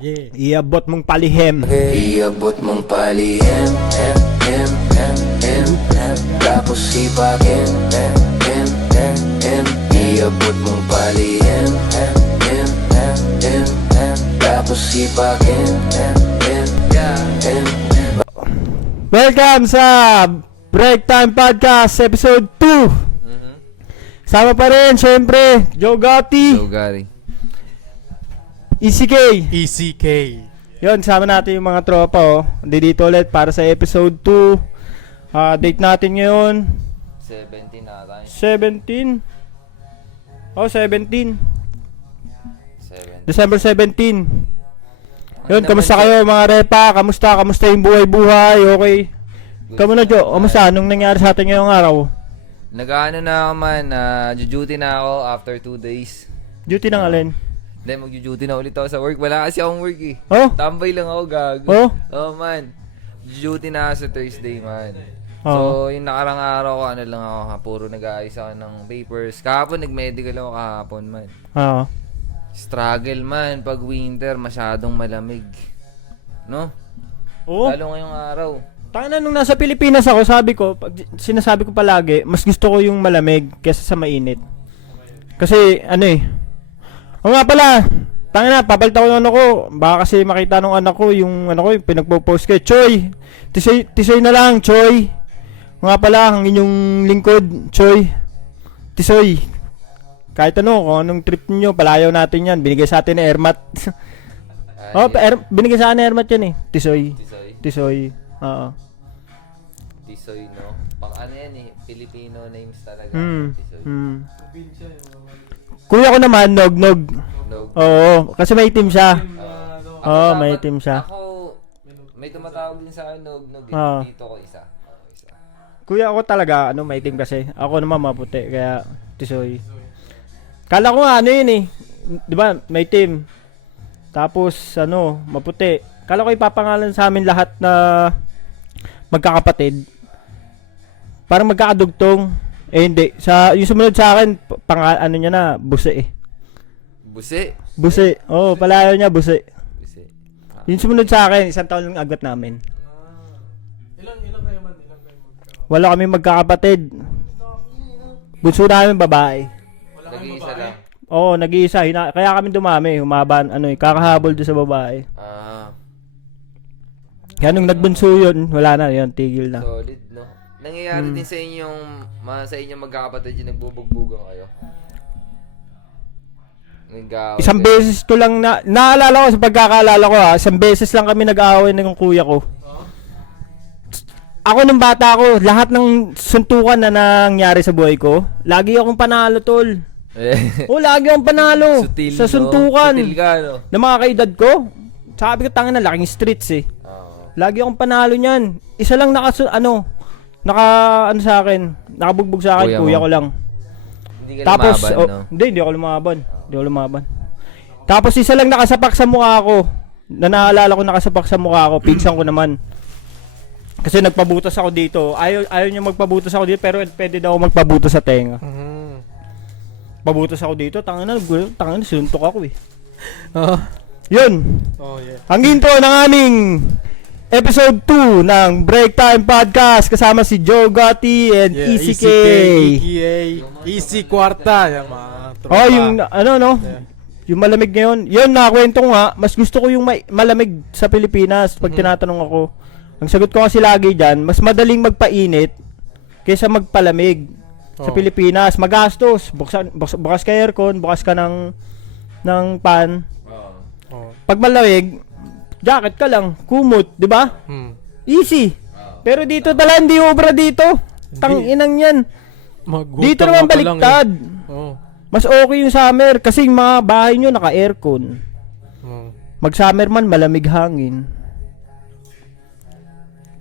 Yeah. Iabot mong palihim. Iabot mong palihim, tapos sipagin, iabot mong palihim, tapos sipagin, Welcome sa Break Time Podcast Episode 2. Sama pa rin, syempre, Joe Gotti, So, Gary. ECK. ECK. Yun, sama natin yung mga tropa, oh. Hindi dito ulit para sa Episode 2. Date natin ngayon, 17 na tayo. 17. Oh, 17. 7. December 17. Yun, kamusta kayo mga repa? Kamusta yung buhay-buhay? Okay. Kamu na, Joe? Kamusta? Anong nangyari sa atin ngayong araw? Nag-ano na ako man, duty na ako after 2 days. Duty ng alin? Then mag-duty na ulit ako sa work. Wala kasi akong work eh. Oh? Tambay lang ako, gago. Oh? Oh man. Duty na ako sa Thursday man. Oh. So, yung nakarang araw ko, ano lang ako, puro nag-aayos ako ng papers. Kahapon, nag-medical ako kahapon man. Oo. Struggle man, pag winter, masyadong malamig. No? Oo. Lalo ngayong araw. Tangina, nung nasa Pilipinas ako, sinasabi ko palagi, mas gusto ko yung malamig kaysa sa mainit. Kasi, ano eh. O nga pala, tangina, pabalta ko yung ano ko. Baka kasi makita nung anak ko, yung pinagpo-post ko. Choy, tisoy na lang, Choy. O nga pala, ang inyong lingkod, Choy. Tisoy. Kahit ano, kung anong trip niyo, palayaw natin yan. Binigay sa atin ni Ermat. Binigay sa akin ni Ermat yan eh. Tisoy. Tisoy. Oo. Tisoy, no? Pang ano yan eh, Filipino names talaga. Tisoy. Kuya ko naman, Nog. No. Oo, kasi may team siya. Oo, may team siya. Ako, may tumatawag din sa akin, Nog. Ah. Dito ko isa. Kuya ako talaga, may team kasi. Ako naman maputi, kaya Tisoy. Kala ko nga, yun eh. Di ba, may team. Tapos, maputi. Kala ko ipapangalan sa amin lahat na magkakapatid. Parang magkakadugtong. Eh, hindi. Yung sumunod sa akin, niya na, Buse eh. Buse? Oo, palayo niya, Buse. Buse. Yung sumunod sa akin, 1 taon lang agwat namin. Ilang kayo man? Wala kami magkakapatid. Bunso namin babae. Nag-iisa lang. Oo, nag-iisa. Kaya kami dumami. Humaban, kakahabol doon sa babae. Kaya nung nagbunso yun, wala na yun, tigil na. Solid, no? Nangyayari din sa inyong magkakapatid yung nagbubugbugan kayo? Isang beses ko lang naalala ko sa pagkakaalala ko isang beses lang kami nag-aaway ng kuya ko. Ako nung bata ko, lahat ng suntukan na nangyari sa buhay ko, lagi akong panalo, tol. Lagi akong panalo Sutil, sa suntukan. Sutil ka, no? Ng mga kaedad ko. Sabi ko, tangin na, laking streets eh. Lagi akong panalo niyan. Isa lang sa akin, nakabugbog sa akin, kuya ko lang. Hindi ka Tapos, lumaban, no? hindi ako lumaban. Tapos isa lang nakasapak sa mukha ko. Na naalala ko nakasapak sa mukha ko, pinsan ko naman. Kasi nagpabutas ako dito. Ayaw niya magpabutas ako dito, pero pwede daw ako magpabutas sa tenga. Pabutas ako dito, tangina, sinuntok ako eh. Yun. Oh, yeah. Ang intro ng aming Episode 2 ng Break Time Podcast kasama si Joe Gotti and ECK. Easy Kwarta. Yung mga tropa. Oh, yung yung malamig ngayon. Yun, nakakwento ko nga, mas gusto ko yung malamig sa Pilipinas pag tinatanong ako. Ang sagot ko kasi lagi dyan, mas madaling magpainit kaysa magpalamig sa Pilipinas. Magastos. Bukas ka aircon, bukas ka ng pan. Pag malamig, jacket ka lang, kumot, di ba? Easy. Pero dito talaga, hindi obra dito. Tanginang yan. Dito naman baliktad. Mas okay yung summer kasi yung mga bahay nyo naka-aircon. Mag-summer man, malamig hangin.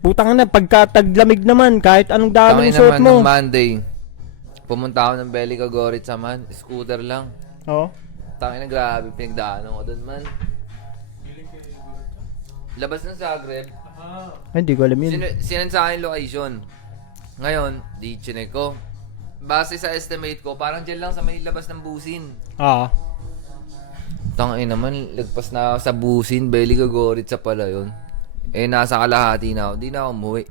Putang na, pagka taglamig naman, kahit anong dami ng suot mo. Nung Monday, pumunta ako ng Belly Cagorit sa man, scooter lang. Oo. Tangina, grabe, pinagdaanan ko doon man. Labas ng Zagreb. Ay, hindi ko alam yun. Sinend sa akin location. Ngayon, di chinek ko. Base sa estimate ko, parang dyan lang sa may labas ng Busin. Tangin naman, lagpas na ako sa Busin, Beli Gogoritsa pala yun. Eh, nasa kalahati na ako, di na ako umuwi.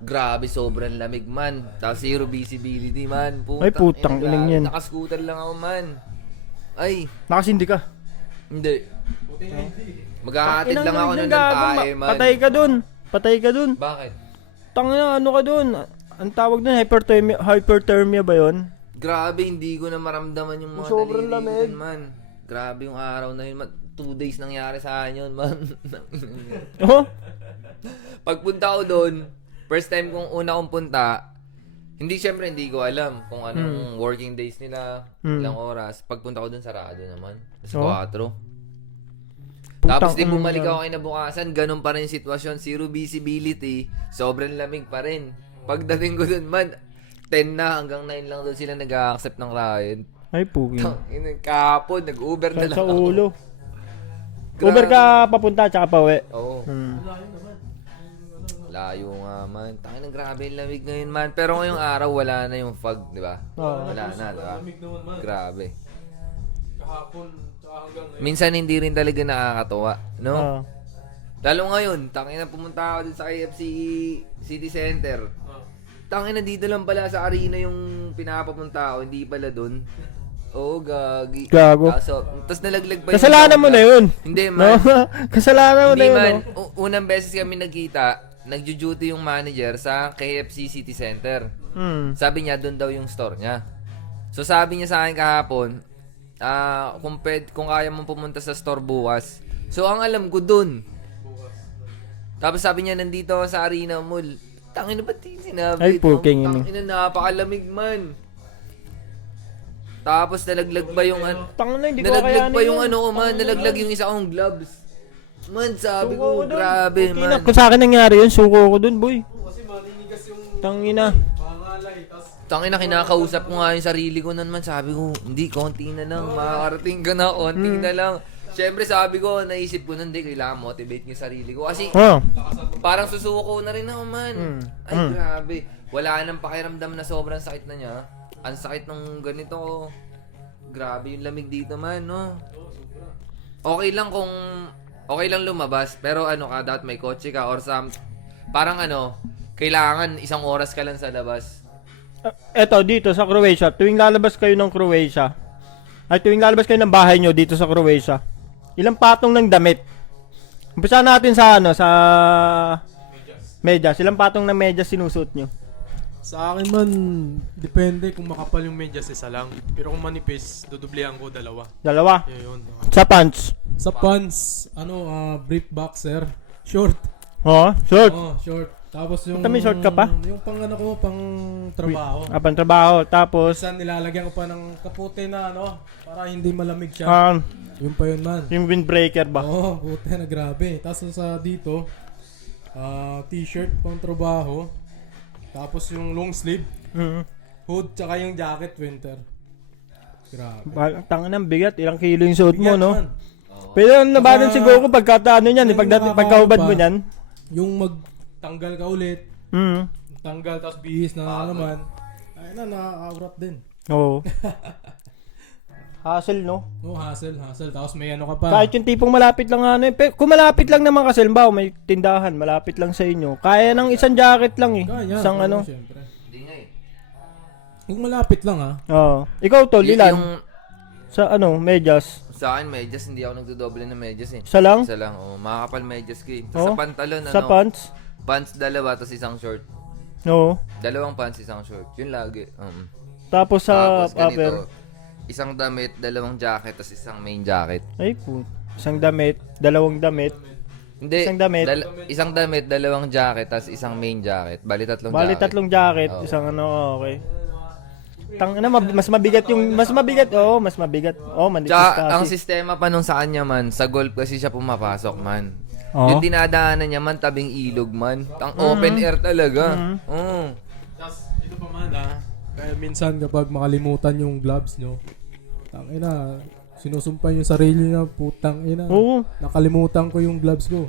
Grabe, sobrang lamig man. Tapos zero visibility man. Ay, putang ilang yan. Nakascooter lang ako man. Ay, Nakasindi ka. hindi. Maghahatid Inang lang ako lamig nun ng ng gago, tae man. Patay ka dun. Patay ka dun. Bakit? Tangina, ano ka dun? Ang tawag dun, hyperthermia ba yun? Grabe, hindi ko na maramdaman yung mga Sobrang daliri ko lamig. dun, man. Grabe yung araw na yun, man. 2 days nangyari sa akin yun, man. Oh? Pagpunta ko doon, first time kong una kong punta, syempre hindi ko alam kung anong working days nila, ilang oras. Pagpunta ko doon, sarado naman. Alas 4. Tapos di bumalik ako kinabukasan, ganun pa rin yung sitwasyon, zero visibility, sobrang lamig pa rin. Pagdating ko doon, man, 10 na hanggang 9 lang doon sila nag-accept ng client. Ay, pugi. Kahapon, nag-Uber na lang Sa ako. ulo. Grabe. Uber ka papunta, tsaka pauwi. Oo. Layo nga man. Tangin ng grabe yung lamig ngayon man. Pero ngayong araw wala na yung fog, di ba? Oo. Wala na, di ba? Lamig naman man. Grabe. Kahapon, tsaka hanggang ngayon. Minsan hindi rin talaga nakakatuwa, no? Oo. Lalo ngayon, tangin na pumunta ako dun sa KFC City Center. Tangin na dito lang pala sa arena yung pinapapunta ako, hindi pala dun. Oo, gagi. Gago. Tapos nalaglag pa Kasalanan mo na yun. Hindi No? man. Kasalanan mo na Hindi yun, man. no? Unang beses kami nagkita, nagjo-duty yung manager sa KFC City Center. Hmm. Sabi niya, doon daw yung store niya. So sabi niya sa akin kahapon, kung kaya mong pumunta sa store bukas. So ang alam ko doon. Tapos sabi niya, nandito ako sa Arena Mall. Tangina ba sinabi? Ay, puking ina. Tangina, napakalamig man. Tapos nalaglag ba yung Tangina, hindi ko nalaglag kakayanin pa yung yun. ano ko man, nalaglag yung isa kong gloves. Man, sabi Suko ko, ko dun. grabe Puking ina, man. kung sa akin nangyari yun, suko ko dun, boy. Kasi malinigas yung Tangina. pangalay. Tapos Tangina, kinakausap ko nga yung sarili ko nun man. Sabi ko, hindi, konti na lang. Makakarating ka na, konti na lang. Siyempre sabi ko, naisip ko nun, hindi, kailangan motivate yung sarili ko. Kasi Oh. parang susuko na rin ako man. Ay, Mm. grabe. Wala nang pakiramdam na sobrang sakit na niya. Ang sakit ng ganito ko. Grabe yung lamig dito man, no? Okay lang kung okay lang lumabas, pero ano ka, dapat may kotse ka or parang ano, kailangan 1 oras ka lang sa labas. Eto, dito sa Croatia, tuwing lalabas kayo ng Croatia, ay tuwing lalabas kayo ng bahay nyo dito sa Croatia, ilang patong ng damit? Umpisa natin sa ano, sa medyas. Ilang patong ng medyas sinusuot nyo? sa akin man, depende kung makapal yung medyas, isa lang. Pero kung manipis, dudublihan ko 2. Dalawa. Yun. Sa pants. Sa pants, brief boxer, short. Oh, short. Oh, short. Tapos yung... Ba't may short ka pa? Yung pang ano ko, pang trabaho. Pang trabaho. Tapos, Minsan nilalagyan ko pa ng kaputi na para hindi malamig siya. Yung pa yun man. yung windbreaker ba? Oo, puti na grabe. Tapos sa dito, t-shirt pang trabaho. Tapos yung long sleeve, Mm. hood, tsaka yung jacket winter. Grabe. Tangan ng bigat. Ilang kilo yung suot mo, Bigat no? man. Pero ang labanan Saka- siguro pagkataano niyan, pagkahubad mo pa. niyan. Yung magtanggal ka ulit, Mm. tanggal tapos bihis na naman. Ay na, nakaka-aurat din. Oo. Hassle, no? No, hassle. Tapos may ano ka pa. Kahit yung tipong malapit lang ano, kung malapit lang naman kasi, halimbawa may tindahan, malapit lang sa inyo. Kaya ng isang jacket lang eh. Kaya, Isang ano. Syempre. Hindi nga eh. Kung malapit lang Oo. Ikaw tol, ilan? Yung, Sa ano, medyas. sa akin, medyas, hindi ako nagdodoble ng medyas eh. Isa lang? Isa lang, makakapal medyas ko eh. Tapos Oh, sa pantalon, Sa pants? pants 2, tapos isang short. Oo. 2 pants, isang short. Yun lagi. Tapos sa Tapos upper. ganito, isang damit, 2 jacket, tapos isang main jacket. Ay po. Isang damit, 2 damit. Hindi, Isang damit. isang damit, 2 jacket, tapos isang main jacket. Bali 3 Bali jacket. 3 jacket, Oo. isang ano, okay. Mas mabigat yung, mas mabigat. Manipis Tsaka, ang kasi. sistema pa nung sa kanya man, sa golf kasi siya pumapasok man. Oo. Yung dinadaanan niya man, tabing ilog man. Ang open air talaga. Oo. Tapos ito pa man kaya minsan kapag makalimutan yung gloves nyo, tangina, sinusumpan yung sarili na putang ina. Oo. Nakalimutan ko yung gloves ko.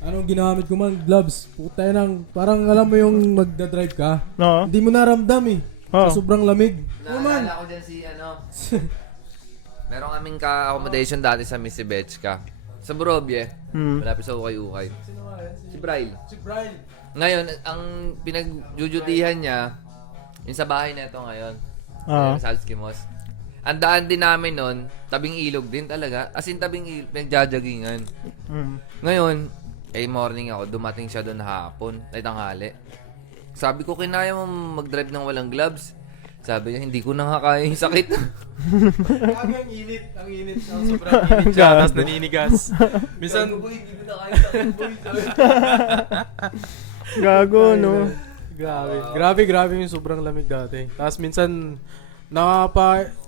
Anong ginamit ko man? Gloves. Putay nang, parang alam mo yung magdadrive ka, No. hindi mo naramdam eh. Oo. Sa sobrang lamig. Oh man. Naalala ko dyan si Meron kaming ka-accommodation dati sa Missy Betchka. Sa Borobie. Malapit sa Ukay-Ukay. Si Bryle. Si Brian. Ngayon, ang pinagjujutihan niya, yung sa bahay na ito ngayon. Sa Alskimos. Ang daan din namin nun, tabing ilog din talaga. As in, tabing ilog, pinagjajagingan. Ngayon, morning ako, dumating siya doon hapon, ay tanghali. Sabi ko, kinaya mo mag-drive ng walang gloves. Sabi niya, hindi ko na nga kaya yung sakit. Ang init. Ang sobrang init siya. Tapos naninigas. Minsan, Boy, hindi ko na kaya yung sakit, boy. Gago, no? Grabe yung sobrang lamig dati. Tapos minsan,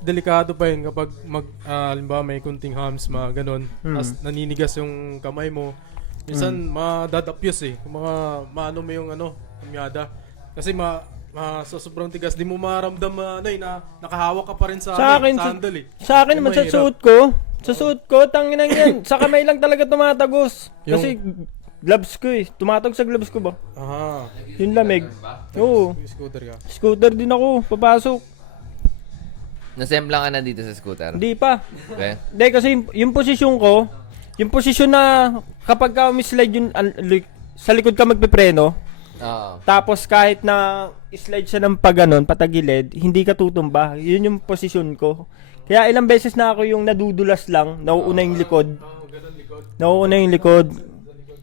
delikado pa yun kapag halimbawa may kunting hams, mga ganon. Tapos naninigas yung kamay mo. Minsan, madadapyos eh. Kung maano mo yung kumyada. Kasi sa sobrang tigas, di mo maramdam na nakahawak ka pa rin sa handle eh. Sa akin naman, sa suot ko, tanginang yan. Sa kamay lang talaga tumatagos. Kasi, gloves ko eh. Tumatag sa gloves ko ba? Aha. Yung lamig. Oo. Scooter ka. Scooter din ako, papasok. Nasemplang ka na dito sa scooter. Hindi pa. Okay. Hindi, kasi yung posisyon ko, yung posisyon na kapag ka slide yun, sa likod ka magpipreno, Oo. tapos kahit na slide siya ng paganon, patagilid, hindi ka tutumba. Yun yung posisyon ko. Kaya ilang beses na ako yung nadudulas lang, nauuna yung likod. Nauuna yung likod.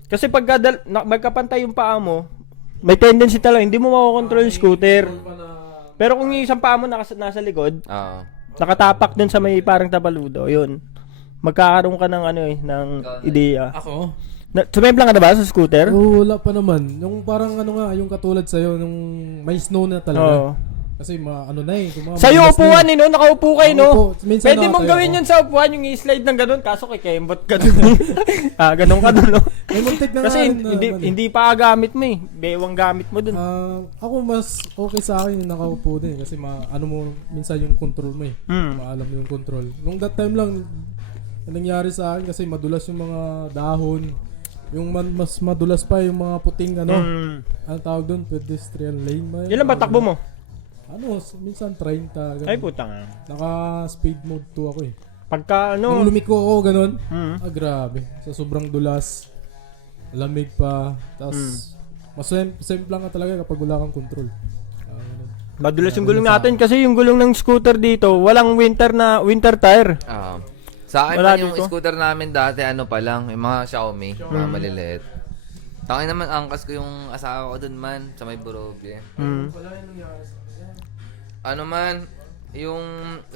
Kasi pag magkapantay yung paa mo, may tendency talaga, hindi mo makokontrol yung scooter. Pero kung yung isang paa mo nasa likod, Oo. nakatapak dun sa may parang tapaludo, yun. Magkakaroon ka ng ng ideya. Ako? Sumemplang ka na ba sa scooter? Oo, wala pa naman. Yung parang yung katulad sa'yo, nung may snow na talaga. Oo. Kasi Sa'yo upuan no? Nakaupo kayo, no? Minsan Pwede mong gawin yun sa upuan, yung i-slide ng ganun, kaso kay kembot ka dun. Ganun ka dun, no? May muntik na Kasi nga rin hindi pa gamit mo eh. Bewang gamit mo dun. ako mas okay sa akin yung nakaupo din. Kasi mo minsan yung control mo eh. Maalam mo yung control. Nung that time lang, ang nangyari sa akin kasi madulas yung mga dahon. Yung mas madulas pa yung mga puting Ang tawag doon, pedestrian lane ba? Ilan ba takbo mo? Minsan 30. Ganun. Ay putang. Naka-speed mode 2 ako eh. Pagka Nung lumiko ako ganun, grabe. Sa sobrang dulas, lamig pa, tapos masemplang ka talaga kapag wala kang control. madulas yung gulong natin kasi yung gulong ng scooter dito, walang winter tire. Sa akin Wala man yung dito. scooter namin dati, pa lang, yung mga Xiaomi, mga maliliit. Tangin naman, angkas ko yung asawa ko dun man, sa may Borobie. Yung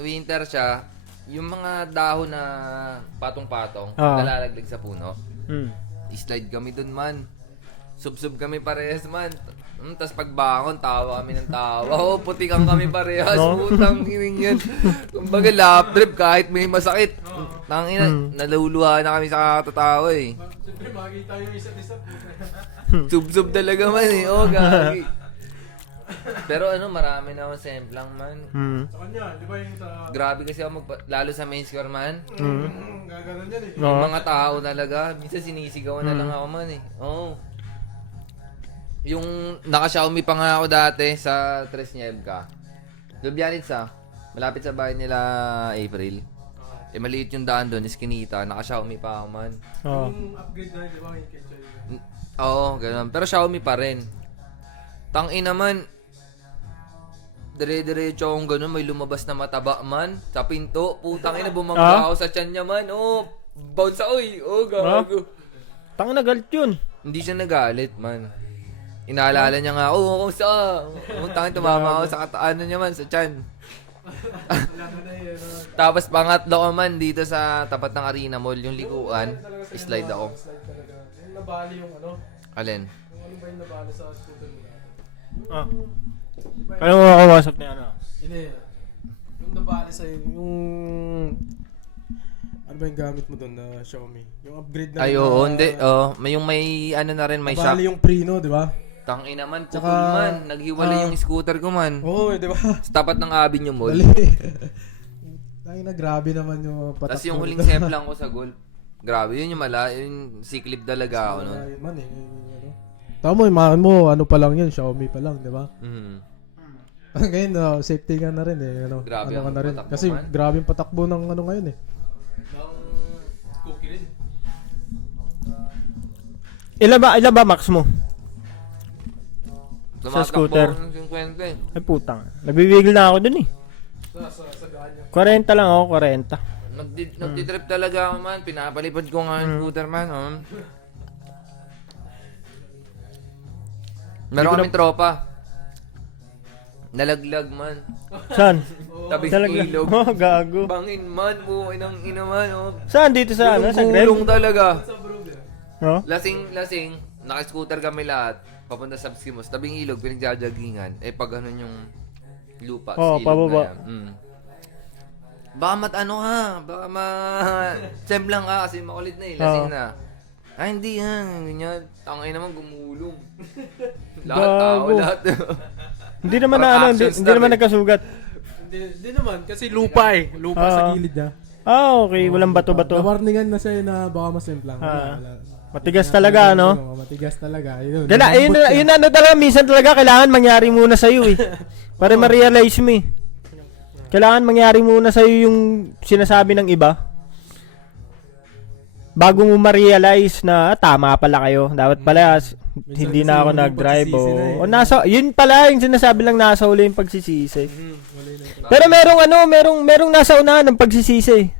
winter siya, yung mga dahon na patong-patong, nalalaglag sa puno. Slide kami dun man. Sub-sub kami parehas man. Tapos pagbangon, tawa kami ng tawa. Putikan kami parehas. Putang ining yan. Kumbaga lap trip kahit may masakit. Tangina, naluluha na kami sa katatawa eh. Siyempre makikita yung isa't isa. Sub-sub talaga man eh. Gagi. Pero marami na akong semplang man. Sa kanya, di ba yung sa... Grabe kasi ako lalo sa main square man. Gaganon yan eh. Yung mga tao talaga, minsan sinisigawan na lang ako man eh. Yung naka-Xiaomi pa nga ako dati sa Tresnievka. Lubyanitsa, malapit sa bahay nila April. Maliit yung daan doon, Eskinita, naka-Xiaomi pa ako man. Yung upgrade na, di ba? Yung Kenchoy. Oo, ganun. Pero Xiaomi pa rin. Tangin naman, dire-diretso akong ganun, may lumabas na mataba man sa pinto. Putang ina, bumangga ako sa tiyan niya man. Bounce ako eh. Gago. Tangin na galit yun. Hindi siya nagalit man. Inaalala niya nga, kumusta ka? Tangin, tumama ako sa kataan niya man, sa tiyan. Tapos pangatlo ko man dito sa tapat ng Arena Mall, yung likuan, slide ako. Yung nabali yung Alin? Yung ba yung nabali sa scooter mo? Kaya mo makawasak na Hindi. Yung nabali sa'yo, yung... Ano ba yung gamit mo doon na Xiaomi? Yung upgrade na... Ay, hindi. May na rin, may shock. nabali yung Prino, di ba? Tangin naman, putol Tsaka, man. Naghiwalay yung scooter ko man. Oo, di ba? Sa tapat ng Avenue Mall. Dali. Tangina, grabe naman yung patak. Tapos yung huling sep lang ko sa golf. Grabe, yun yung siklip talaga ako nun. Tama mo, yung mahal mo, ano pa lang yan, Xiaomi pa lang, di ba? Ngayon, safety ka na rin eh. Ano, Grabe ano ka ang na rin. patakbo Kasi man. grabe yung patakbo ng ano ngayon eh. Ilan ba max mo? Tumatakbo scooter. ako ng 50 eh. Ay putang. Nagbibigil na ako dun eh. 40 lang ako, 40. Nagtitrip talaga ako man. Pinapalipad ko nga yung scooter man. Oh. Meron kaming tropa. Nalaglag man. Saan? Tabi Talaga. ilog. Oh, gago. Bangin man. Buhay ng ina man. Oh. Saan? Dito sa ano? Sa Greg? Gulong talaga. No? Lasing. Naka-scooter kami lahat. Papunta sa Skimos. Tabing ilog. Pinagjajagingan. Eh pag ganun yung lupa. Oh, sa ilog pababa. na yan. Baka ano ha. Baka semblang ka kasi makulit na eh. Lasing na. Ay, hindi yan. Ganyan. Tangay naman gumulong. Lahat tao, Gago. lahat. Hindi naman Parang na ano, action hindi star naman eh. nagkasugat. Hindi naman, kasi lupa eh. Lupa sa gilid niya. Okay. Walang bato-bato. Na-warningan na siya na baka masemplang. Matigas talaga, no? Matigas talaga. Yun, Yun ano talaga, minsan talaga kailangan mangyari muna sa'yo eh. Para ma-realize mo eh. Kailangan mangyari muna sa'yo yung sinasabi ng iba. Bago mo ma-realize na tama pala kayo. Dapat pala hindi na ako nag-drive o nasa yun pala yung sinasabi lang nasa huli yung pagsisisi. Pero merong nasa unahan ng pagsisisi.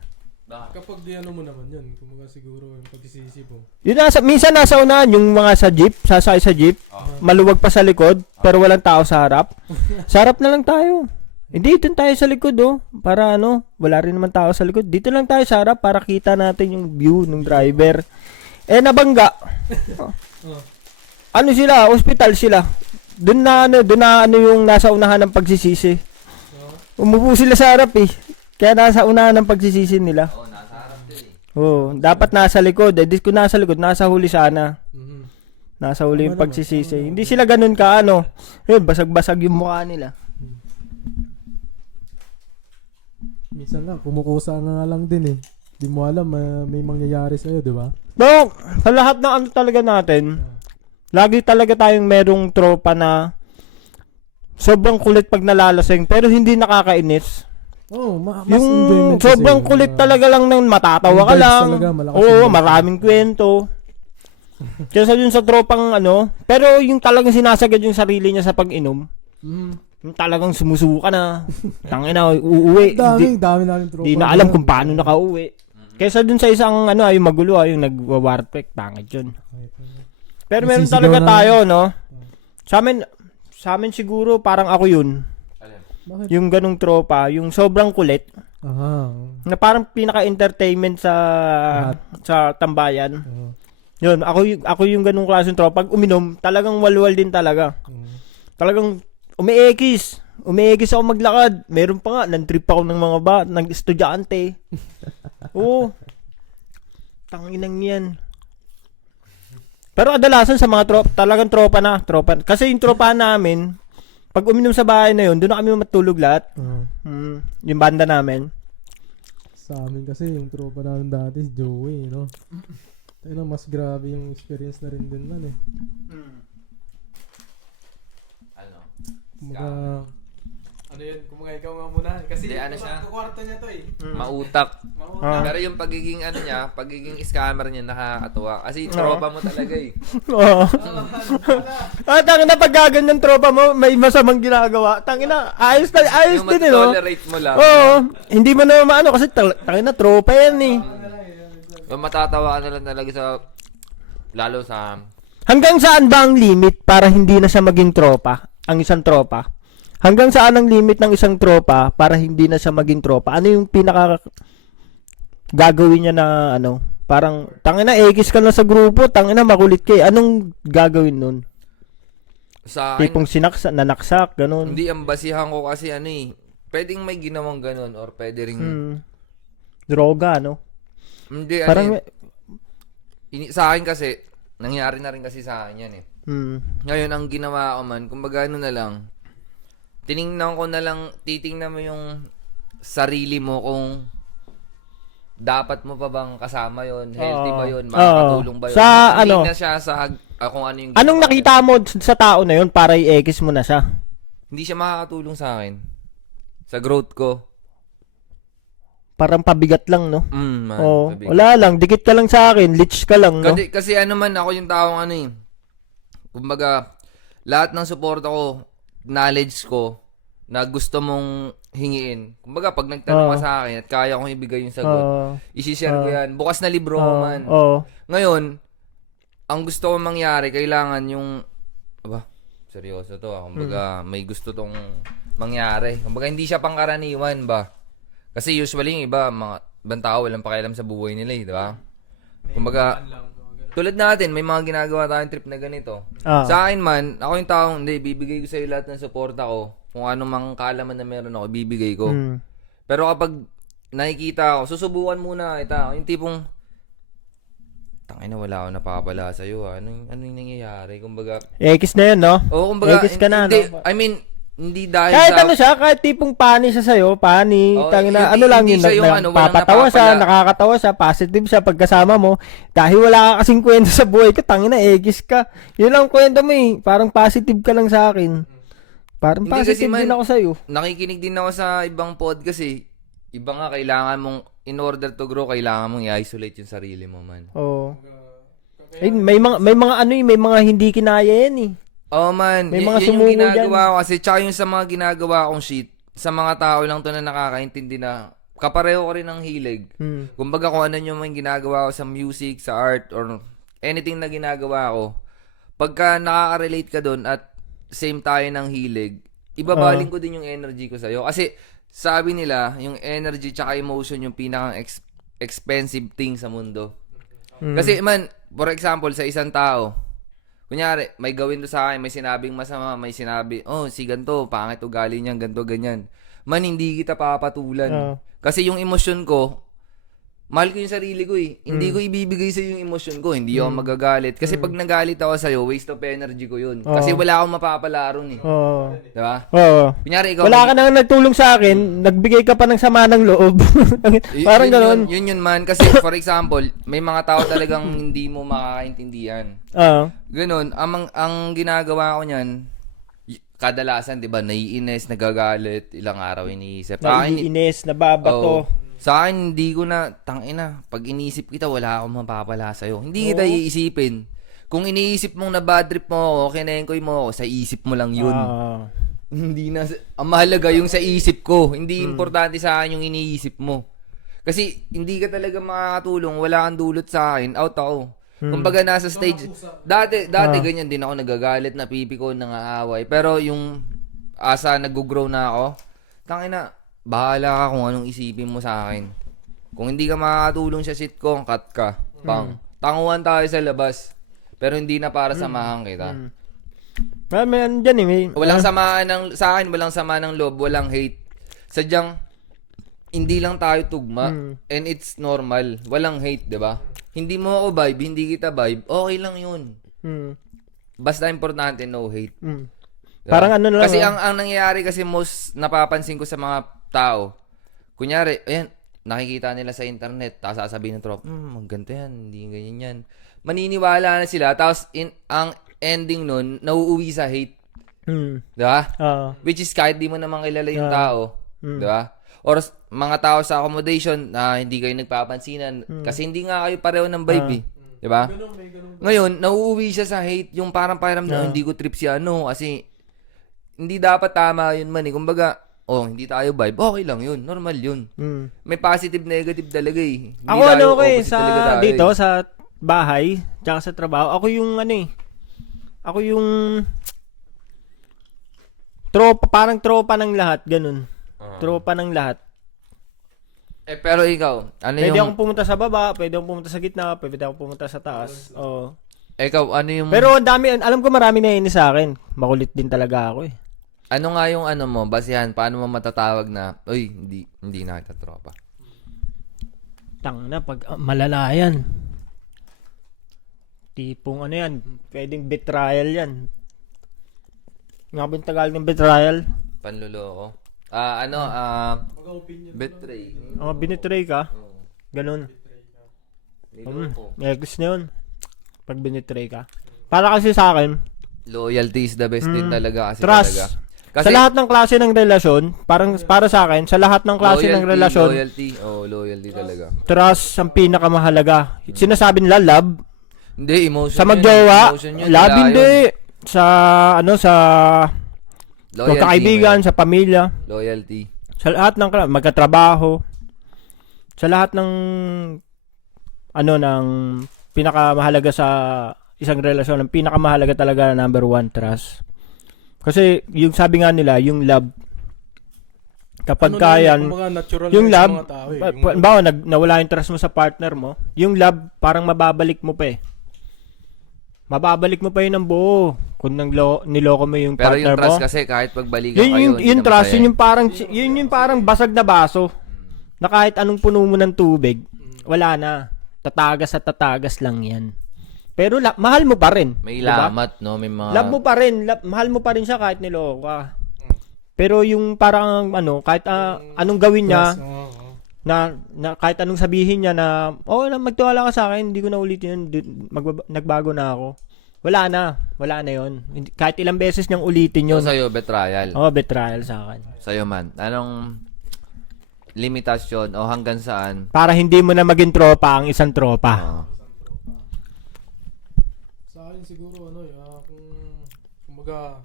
Kapag di ano mo naman yun, kumaga siguro yung pagsisisi mo. Yun minsan nasa unahan yung mga sa jeep, sasakay sa jeep, maluwag pa sa likod, pero walang tao sa harap. Sa harap na lang tayo. Hindi, dito tayo sa likod para wala rin naman tao sa likod. Dito lang tayo sa harap para kita natin yung view ng driver. Nabangga. Sila, hospital sila. Doon na yung nasa unahan ng pagsisisi. Umupo sila sa harap eh. Kaya nasa unahan ng pagsisisi nila. Nasa harap din eh. Dapat nasa likod. Di ko nasa likod, nasa huli sana. Nasa huli yung pagsisisi. Hindi sila ganun ka yun, basag-basag yung mukha nila. Minsan nga, kumukusa nga lang din eh. Di mo alam, may mangyayari sa'yo, di ba? No, sa lahat ng talaga natin, lagi talaga tayong merong tropa na sobrang kulit pag nalalasing pero hindi nakakainis. Mas Yung enjoyment kasi. sobrang kulit talaga lang nang matatawa Yung ka vibes lang. talaga, malakas Oo, yung vibes. maraming kwento. Kesa dun sa tropang pero yung talagang sinasagad yung sarili niya sa pag-inom, yung talagang sumusuka na. Tangina, uuwi. Dami namin tropa. Di na alam kung paano nakauwi. Kesa dun sa isang yung magulo yung nagwa-warpack, tangit yun. Pero meron Nasisigaw talaga na- tayo, no? Sa amin siguro parang ako yun. Bakit? Yung ganung tropa, yung sobrang kulit, Aha. na parang pinaka-entertainment sa tambayan. Yun, ako yung ganung klaseng tropa. Pag uminom, talagang walwal din talaga. Talagang umiekis ako maglakad. Meron pa nga, nag-trip ako ng mga ng estudyante. Oo. Tanginang yan. Pero kadalasan sa mga talagang tropa. Kasi yung tropa namin, pag uminom sa bahay na yun, doon na kami matulog lahat. Yung banda namin. Sa amin kasi, yung tropa namin dati, si Joey, no? Mas grabe yung experience na rin din man eh. Kumaga, kumaga ikaw nga muna. Kasi Hindi, siya? kwarto niya to eh. Mautak. Ah. Pero yung pagiging pagiging scammer niya nakakatuwa. Kasi tropa mo talaga eh. Oo. Tangina, pag gaganyan tropa mo, may masamang ginagawa. Tangina, ayos Yung din no? tolerate mo lang. Oo. Hindi mo na maano kasi tangina, tropa yan eh. Yung matatawa ka na lang talaga lalo sa Hanggang saan ba ang limit para hindi na siya maging tropa? Ang isang tropa? Hanggang saan ang limit ng isang tropa para hindi na siya maging tropa? Ano yung pinaka gagawin niya na parang tangina ekis ka lang sa grupo, tangina makulit ka eh. Anong gagawin nun? sa akin, Tipong nanaksak, ganun. hindi ang basihan ko kasi pwedeng may ginawang ganun or pwede ring Droga, hindi Parang sa akin kasi nangyari na rin kasi sa akin yan eh. Ngayon ang ginawa ko man, kumbaga na lang, titingnan mo yung sarili mo kung dapat mo pa bang kasama yon, healthy ba yon, makakatulong ba yon. Sa Hindi na siya sa kung ano yung Anong ginawa nakita mo sa tao na yun para i-ekis mo na siya? hindi siya makakatulong sa akin. Sa growth ko. Parang pabigat lang, no? Man, Oo. sabi ko. Wala lang, dikit ka lang sa akin, leech ka lang, no? Kasi ano man, ako yung taong ano eh. Kumbaga, lahat ng support ko, knowledge ko, na gusto mong hingiin. Kumbaga, pag nagtanong ka sa akin at kaya kong ibigay yung sagot, isi-share ko yan. Bukas na libro ko man. Oo. Ngayon, ang gusto kong mangyari, kailangan yung, seryoso to ah. Kumbaga, may gusto tong mangyari. Kumbaga, hindi siya pangkaraniwan ba? Kasi usually yung ibang tao walang pakialam sa buhay nila eh, di ba? Kumbaga, tulad natin, may mga ginagawa tayong trip na ganito. Sa akin man, ako yung taong, hindi, bibigay ko sa'yo lahat ng suporta ko. Kung ano mang kaalaman na meron ako, bibigay ko. Pero kapag nakikita ako, susubukan muna kita. Yung tipong, tangina, wala ako napapala sa'yo ha. Ano yung nangyayari? Kumbaga, Ekis na yun, no? oo, kumbaga, Ekis ka na, hindi, no? I mean, hindi dahil Kahit sa... ano siya, kahit tipong pani siya sa'yo, pani, Oo, tangina, hindi- ano lang hindi yun, siya yung ano, walang papatawa siya, napapala. nakakatawa siya, positive siya pagkasama mo, dahil wala ka kasing kwento sa buhay ko, tangina, ekis ka. Yun lang kwento mo eh, parang positive ka lang sa akin. Parang Hindi kasi positive man, din ako sa'yo. Nakikinig din ako sa ibang podcast eh. Iba nga, kailangan mong, in order to grow, kailangan mong i-isolate yung sarili mo man. Oo. Eh, may mga ano eh, may mga hindi kinaya yan eh. Oh man, May mga yun yung sumuko ginagawa ko kasi tsaka yung sa mga ginagawa kong shit, sa mga tao lang to na nakakaintindi na kapareho ko rin ng hilig. Kumbaga kung ano yung mga ginagawa ko sa music, sa art, or anything na ginagawa ko, pagka nakaka-relate ka doon at same tayo ng hilig, ibabaling ko din yung energy ko sa'yo. Kasi sabi nila, yung energy tsaka emotion yung pinakang expensive thing sa mundo. Kasi man, for example, sa isang tao, kunyari, may gawin to sa akin, may sinabing masama, may sinabi, si ganito, pangit ugali niyan, ganito, ganyan. Man, hindi kita papatulan. Kasi yung emosyon ko, mahal ko yung sarili ko eh. Hindi ko ibibigay sa yung emosyon ko, hindi ako magagalit. Kasi pag nagalit ako sa'yo, waste of energy ko yun. Kasi wala akong mapapalaron eh. Oo. Diba? Oo. Kunyari, ikaw, Wala ka nang nagtulong sa akin, nagbigay ka pa ng sama ng loob. Parang gano'n. Yun man. Kasi, for example, may mga tao talagang hindi mo makakaintindihan. Ganun, ang ginagawa ko niyan, kadalasan, 'di ba, naiinis, nagagalit, ilang araw iniisip. Naiinis, nababato. Sa akin, hindi ko na, tangina, pag iniisip kita, wala akong mapapala sa'yo. Hindi kita iisipin. Kung iniisip mong na bad trip mo ako, kinengkoy mo ako, sa isip mo lang yun. Hindi na, ang mahalaga yung sa isip ko. Hindi importante sa akin yung iniisip mo. Kasi, hindi ka talaga makakatulong, wala kang dulot sa akin, out ako. Kumbaga nasa stage, dati ganyan din ako, nagagalit, napipiko, nangaaway. Pero yung asa nag-grow na ako, tangina, bahala ka kung anong isipin mo sa akin. Kung hindi ka makakatulong sa shit ko, cut ka. Tanguhan tayo sa labas. Pero hindi na para samahan kita. May ano dyan eh. Walang samaan sa akin, walang sama ng loob, walang hate. Sadyang, hindi lang tayo tugma. And it's normal. Walang hate, di ba? Hindi mo ako vibe, hindi kita vibe, okay lang yun. Basta importante, no hate. Diba? Parang ano lang. Kasi ang nangyayari kasi most napapansin ko sa mga tao, kunyari, ayan, nakikita nila sa internet, tapos sasabihin ng tropa, ganito yan, hindi ganyan yan. Maniniwala na sila, tapos ang ending nun, nauuwi sa hate. Diba? Which is kahit di mo naman kilala yung tao. Diba? Or mga tao sa accommodation na hindi kayo nagpapansinan kasi hindi nga kayo pareho ng vibe eh. Diba? Ngayon, nauuwi siya sa hate, yung parang pakiramdam, hindi ko trip siya, kasi hindi dapat tama yun man eh. Kumbaga, hindi tayo vibe, okay lang yun, normal yun. May positive, negative talaga eh. Hindi ako tayo okay opposite sa talaga tayo, dito eh. sa bahay, tsaka sa trabaho. Ako yung tropa, parang tropa ng lahat, ganun. Tropa ng lahat. Pero ikaw, ano Pwede yung... akong pumunta sa baba, pwede akong pumunta sa gitna, pwede akong pumunta sa taas. Ikaw, ano yung... Pero ang dami, alam ko marami naiinis sa akin. Makulit din talaga ako eh. Ano nga yung ano mo, basihan, paano mo matatawag na, uy, hindi na kita tropa? Tang na, pag malala yan. Tipong ano yan, pwedeng betrayal yan. Nga ba yung Tagalog ng betrayal? Panluloko. Betray. Binitray ka? Ganun. Niloko. Gusto na yun. Pag binitray ka. Para kasi sa akin, Loyalty is the best din talaga kasi trust. talaga. Kasi sa lahat ng klase ng relasyon, parang para sa akin, sa lahat ng klase ng relasyon, loyalty talaga. trust ang pinakamahalaga. Sinasabi nila love, Hindi, emotion. sa magjowa, Emotion yun, love wala hindi. yun. Sa sa Loyalty, pagkakaibigan, man. sa pamilya, Loyalty. sa lahat ng magkatrabaho, sa lahat ng ng pinakamahalaga sa isang relasyon, ang pinakamahalaga talaga number 1, trust. Kasi yung sabi nga nila, yung love, kapag Ano na kaya, yun, kumbaga natural yung na sa love, mga tao eh. bawa nawala yung trust mo sa partner mo, yung love, parang mababalik mo pa eh. Mababalik mo pa yun ng buo kung niloko mo yung Pero partner yung trust mo. kasi kahit pagbalikan Yun, kayo, yung hindi na trust, masaya. yun yung parang basag na baso na kahit anong puno mo ng tubig, wala na. Tatagas at tatagas lang yan. Pero mahal mo pa rin. May diba? lamat, no? May mga... Love mo pa rin. Mahal mo pa rin siya kahit niloko ka. Pero yung parang kahit anong gawin niya, na kahit anong sabihin niya na, magtiwala ka sa akin, hindi ko na ulitin yun, nagbago na ako. Wala na yun. Kahit ilang beses niyang ulitin yun. So, sa'yo, betrayal. Betrayal sa akin. Sa'yo man. Anong limitasyon o hanggang saan? Para hindi mo na maging tropa ang isang tropa. Oo. Sa akin siguro kumbaga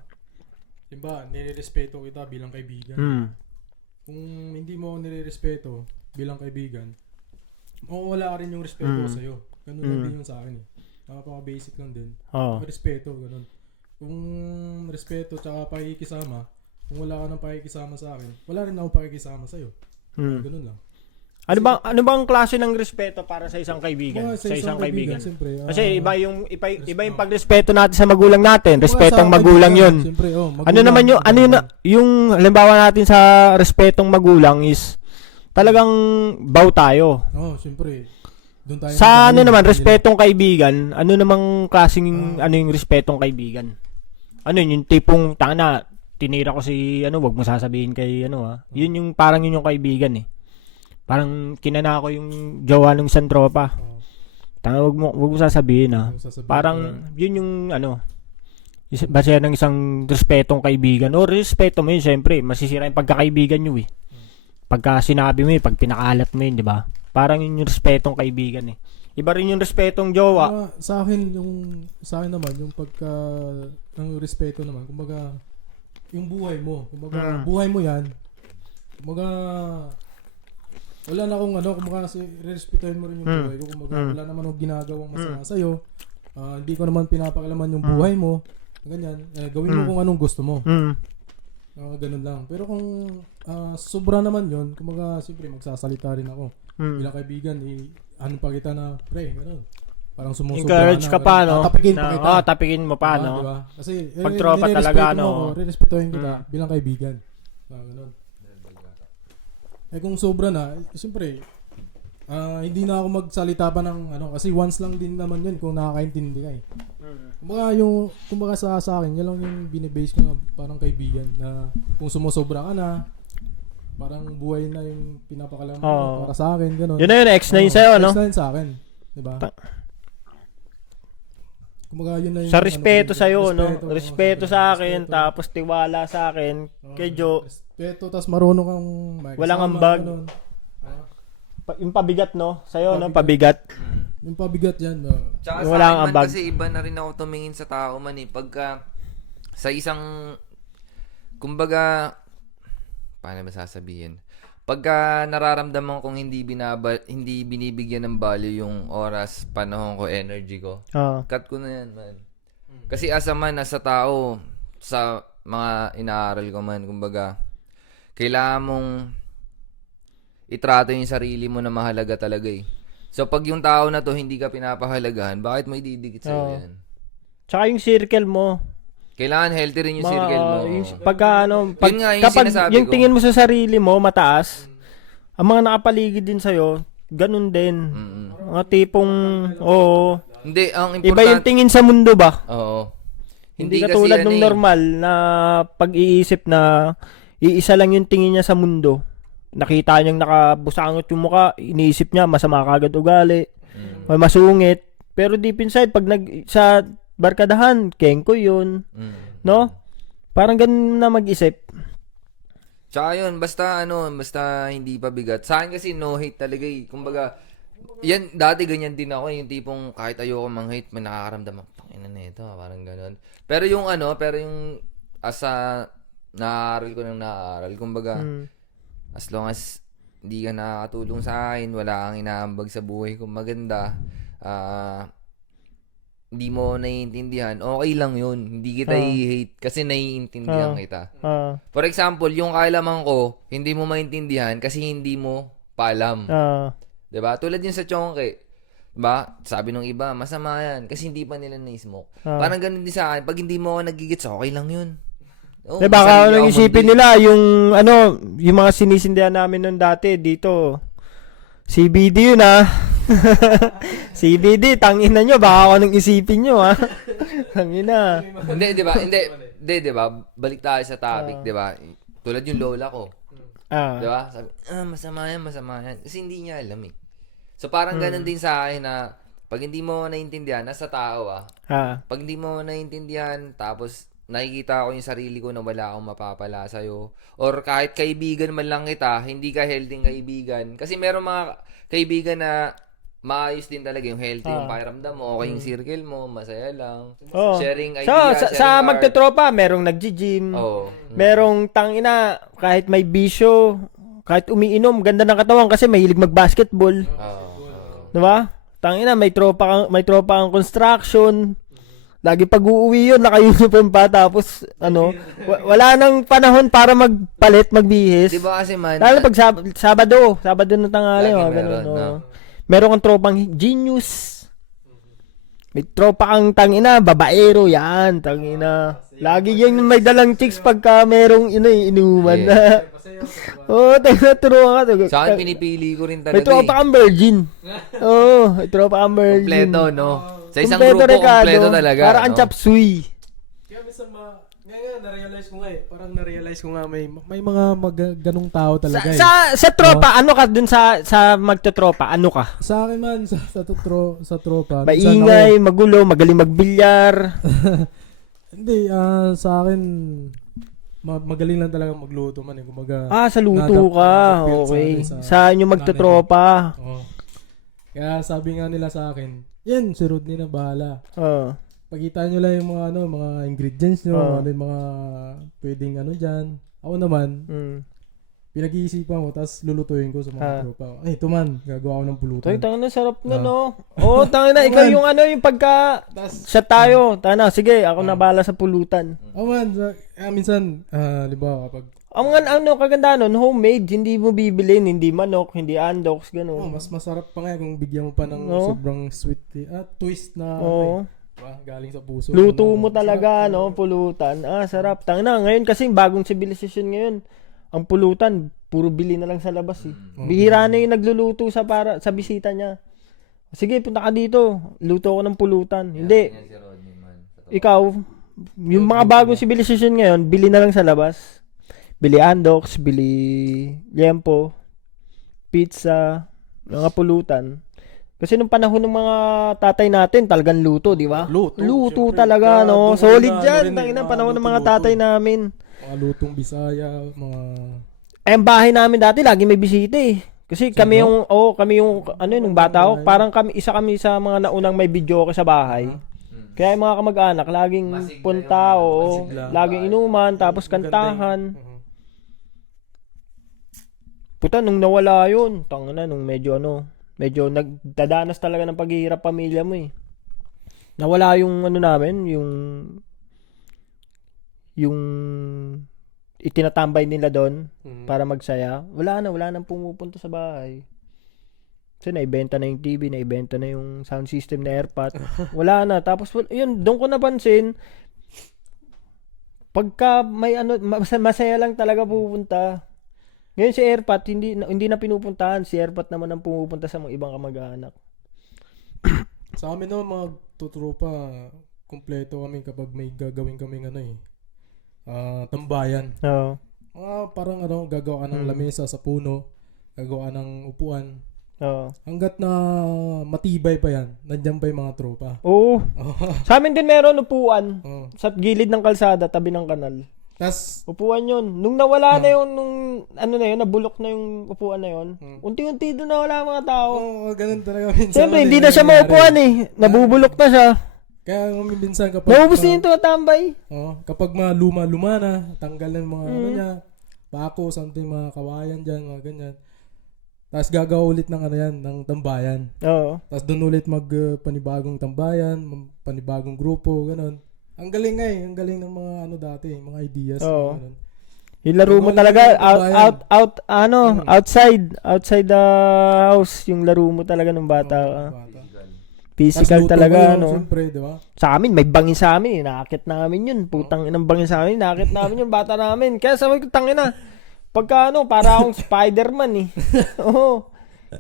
nirerespeto kita bilang kaibigan. Kung hindi mo ako nirerespeto bilang kaibigan, mawawala ka rin yung respeto ko sa'yo. Ganun lang din yun sa akin eh. Napaka-basic lang din. Respeto, ganun. Kung respeto tsaka pakikisama, kung wala ka ng pakikisama sa akin, wala rin ako pakikisama sa'yo. Ganun lang. Ano bang klase ng respeto para sa isang kaibigan? Sa isang kaibigan, siyempre. Kasi iba yung pagrespeto natin sa magulang natin. Respetong magulang yun. Siyempre, Ano naman yung halimbawa natin sa respetong magulang is talagang bow tayo. Siyempre. Doon tayo Sa respetong kaibigan, ano namang klaseng yung respetong kaibigan? Ano yung tipong tinira ko si wag mo sasabihin kay Yun yung parang yun yung kaibigan eh. Parang kinana ko yung jowa ng isang tropa. Wag mo sasabihin Parang yun yung base ng isang respetong kaibigan. O respeto mo yun, syempre, masisira yung pagkakaibigan nyo eh. Pagka sinabi mo yun, pag pinakalat mo yun, di ba? Parang yun yung respetong kaibigan eh. Iba rin yung respetong jowa. Sa akin naman, yung ang respeto naman, kumbaga, yung buhay mo. Kumbaga, buhay mo yan. Kumbaga, wala na akong kumbaga kasi re-respetuhin mo rin yung buhay ko. Kumbaga, wala naman akong ginagawang masama sa'yo. Hindi ko naman pinapakalaman yung buhay mo. Ganyan. Gawin mo kung anong gusto mo. Ganun lang. Pero kung sobra naman yon, kumbaga, siyempre, magsasalita rin ako. Bilang kaibigan, ano pa kita na, pre, gano'n. Parang sumusobra Encourage na. ka pa, no? Tapikin pa kita. Tapikin mo pa, no? Diba? Kasi, Pag tropa talaga, re-respetuhin kita bilang kaibigan. Gano'n. Kung sobra na, siyempre, hindi na ako magsalita pa ng kasi once lang din naman yun kung nakakaintindi ka eh. Kumbaga sa akin, yan lang yung binibase ko na parang kaibigan na kung sumusobra ka na, parang buhay na yung pinapakalaman para sa akin, gano'n. Yun na yun, X na yun sa'yo, no? X na yun sa akin, diba? Kumbaga yun na yung Sa respeto sa'yo, no? Respeto sa akin, tapos tiwala sa akin, kay Joe. Respeto, tapos marunong kang Walang ambag. Yung pabigat, no? Sa'yo, no? Pabigat. Yung pabigat yan, Tsaka Yung sa walang akin man ambag. kasi iba na rin ako tumingin sa tao man eh. Pagka sa isang, kumbaga, paano ba sasabihin? Pagka nararamdaman kong hindi binibigyan ng value yung oras, panahon ko, energy ko, cut ko na yan, man. Kasi as a man, as a tao, sa mga inaaral ko man, kumbaga, kailangan mong itrato yung sarili mo na mahalaga talaga eh. So, pag yung tao na to hindi ka pinapahalagahan, bakit mo ididikit sa'yo yan? Tsaka yung circle mo. Kailangan healthy rin yung circle mo. Pag, Yun nga, yung kapag sinasabi yung ko. tingin mo sa sarili mo, mataas, ang mga nakapaligid din sa'yo, ganun din. Mga tipong, Hindi, ang importante. iba yung tingin sa mundo ba? Oo. Hindi katulad nung normal na pag-iisip na iisa lang yung tingin niya sa mundo. Nakita niyang nakabusangot yung muka, iniisip niya masama kagad ugali, may masungit. Pero deep inside, pag sa barkadahan, kengko yun. No? Parang ganun na mag-isip. Tsaka yun, basta hindi pa bigat. Sa akin kasi no hate talaga eh. Kumbaga, yan, dati ganyan din ako, yung tipong kahit ayoko mang-hate, may nakakaramdam ako, tangina na ito, parang gano'n. Pero yung asa naaral ko ng naaral, kumbaga, as long as hindi ka nakakatulong sa akin, wala kang inaambag sa buhay kung maganda, hindi mo naiintindihan, okay lang yun. Hindi kita i-hate kasi naiintindihan kita. For example, yung kaalaman ko, hindi mo maintindihan kasi hindi mo paalam. 'Di ba? Tulad yun sa Chongke. 'Di ba? Sabi nung iba, masama yan kasi hindi pa nila na-smoke. Parang ganun din sa akin, pag hindi mo ako nagigits, okay lang yun. Oh, Baka masarili ako isipin mag-blame. nila yung mga sinisindihan namin nun dati dito. CBD yun CBD, tangina nyo, baka ako nang isipin nyo Tangina. Hindi, 'di ba? Hindi, 'di ba? Balik tayo sa topic, 'di ba? Tulad yung lola ko. 'Di ba? Sabi, masama yan. Kasi hindi niya alam eh. So parang ganun din sa akin na pag hindi mo naiintindihan, nasa tao Pag hindi mo naiintindihan, tapos nakikita ko yung sarili ko na wala akong mapapala sa'yo. Or kahit kaibigan man lang kita, hindi ka healthy kaibigan. Kasi meron mga kaibigan na maayos din talaga yung healthy yung pakiramdam mo, okay yung circle mo, masaya lang. Sharing ideas, Sa sharing art. magtotropa, merong nag-gym. Merong tangina, kahit may bisyo, kahit umiinom, ganda ng katawan kasi mahilig mag-basketball. Diba? Tangina, may tropa kang construction. Lagi pag uuwi yun, naka-uniform pa, tapos, wala nang panahon para magpalit, magbihis. Diba kasi man, Lalo pag Sabado ng tanghali, lagi ganun, meron, no? Meron kang tropang genius. May tropa kang tangina, babaero, yan, tangina. Lagi yan yung may dalang chicks pagka merong inuman na. Tangina, turuan ka. Sa akin, pinipili ko rin talaga May tropa kang virgin. May tropa kang virgin. Kompleto, no? Sa isang Kompleto, grupo, Ricardo. kompleto talaga. Para ang no? chop suey. Kaya minsan ngayon na-realize ko nga parang na-realize ko nga may mga ganong tao talaga Sa tropa, ano ka dun sa magtotropa? Ano ka? Sa akin man, sa tropa. minsan Maingay, magulo, magaling magbilyar. Hindi, sa akin, magaling lang talaga magluto man. Kumbaga, Sa luto ka. nadapil Okay. sa Sa inyo magtotropa. Oo. Kaya sabi nga nila sa akin, yan, si Rodney na bahala. Pagkita nyo lang yung mga ingredients nyo, yung mga pwedeng diyan. Ako naman, pinag-iisipan ko, tapos lulutuin ko sa mga tropa. Ay, ito man, gagawa ko ng pulutan. Tangina, sarap na, no? Tangina, ikaw yung yung pagka siya tayo. Tangina, sige, ako na bahala sa pulutan. Man, minsan, di ba, kapag Ang kaganda nun, homemade, hindi mo bibilin, hindi manok, hindi andox, gano'n. mas masarap pa nga kung bigyan mo pa ng sobrang sweet twist na diba? Galing sa puso. Luto mo talaga, pulutan. Sarap. Tangina, ngayon kasi bagong civilization ngayon. Ang pulutan, puro bili na lang sa labas Bihira na yung nagluluto sa bisita niya. Sige, punta ka dito. Luto ko ng pulutan. Hindi. Yan si Rodney, man. Ikaw, yung mga bagong civilization ngayon, bili na lang sa labas. Bili andox, bili liempo, pizza, mga pulutan. Kasi nung panahon ng mga tatay natin, talagang luto, di ba? Luto Siyempre, talaga, no? doon Solid na, yan. rin, Tangina, mga panahon ng mga luto-luto. tatay namin. Mga lutong Bisaya, mga... Ang bahay namin dati, lagi may bisita Kasi kami yung, nung bata ako, parang isa kami sa mga naunang may video ko sa bahay. Kaya yung mga kamag-anak, laging Masigla punta, masigla. laging inuman, tapos kantahan. Puta, nung nawala yun, tangina, nung medyo nagdadanas talaga ng paghihirap pamilya mo Nawala yung namin, yung itinatambay nila doon para magsaya. Wala nang pumupunta sa bahay. Kasi naibenta na yung TV, naibenta na yung sound system na AirPod. Wala na. Tapos, yun, doon ko napansin, pagka may masaya lang talaga pupunta. Ngayon si AirPod, hindi na pinupuntahan. Si AirPod naman ang pumupunta sa mga ibang kamag-anak. Sa amin naman, mga tutropa, kumpleto kami kapag may gagawin kaming tambayan. Oo. Parang gagawa ka ng lamesa sa puno, gagawa ng upuan. Oo. Hanggat na matibay pa yan, nandiyan pa yung mga tropa. Oo. Sa amin din meron upuan Oo. sa gilid ng kalsada, tabi ng kanal. Tas, Upuan yun. Nung nawala na yun, nung ano na yun, nabulok na yung upuan na yun, unti-unti doon nawala ang mga tao. ganun talaga minsan. Siyempre, kasi hindi na siya nangyayari. maupuan eh. Nabubulok na siya. Kaya minsan kapag... Naubos na yung tumatambay. Kapag mga luma-luma na, tanggal na yung mga ano niya, bako, something, mga kawayan dyan, mga ganyan. Tapos gagawa ulit ng ano yan, ng tambayan. Oo. Tapos doon ulit panibagong tambayan, panibagong grupo, ganun. Ang galing nga eh, ang galing ng mga ano dati, mga ideas. Oo. Ganun. Yung laro mo talaga, outside the house, yung laro mo talaga ng bata. Bata. Physical Tas luto talaga, kayo, ano. Siyempre, di ba? Sa amin, may bangin sa amin. Nakakit namin yun. Putang inang bangin sa amin. Nakakit namin yung bata namin. Kaya sabi ko, tangin na. Pagka ano, para akong Spider-Man eh. Oo.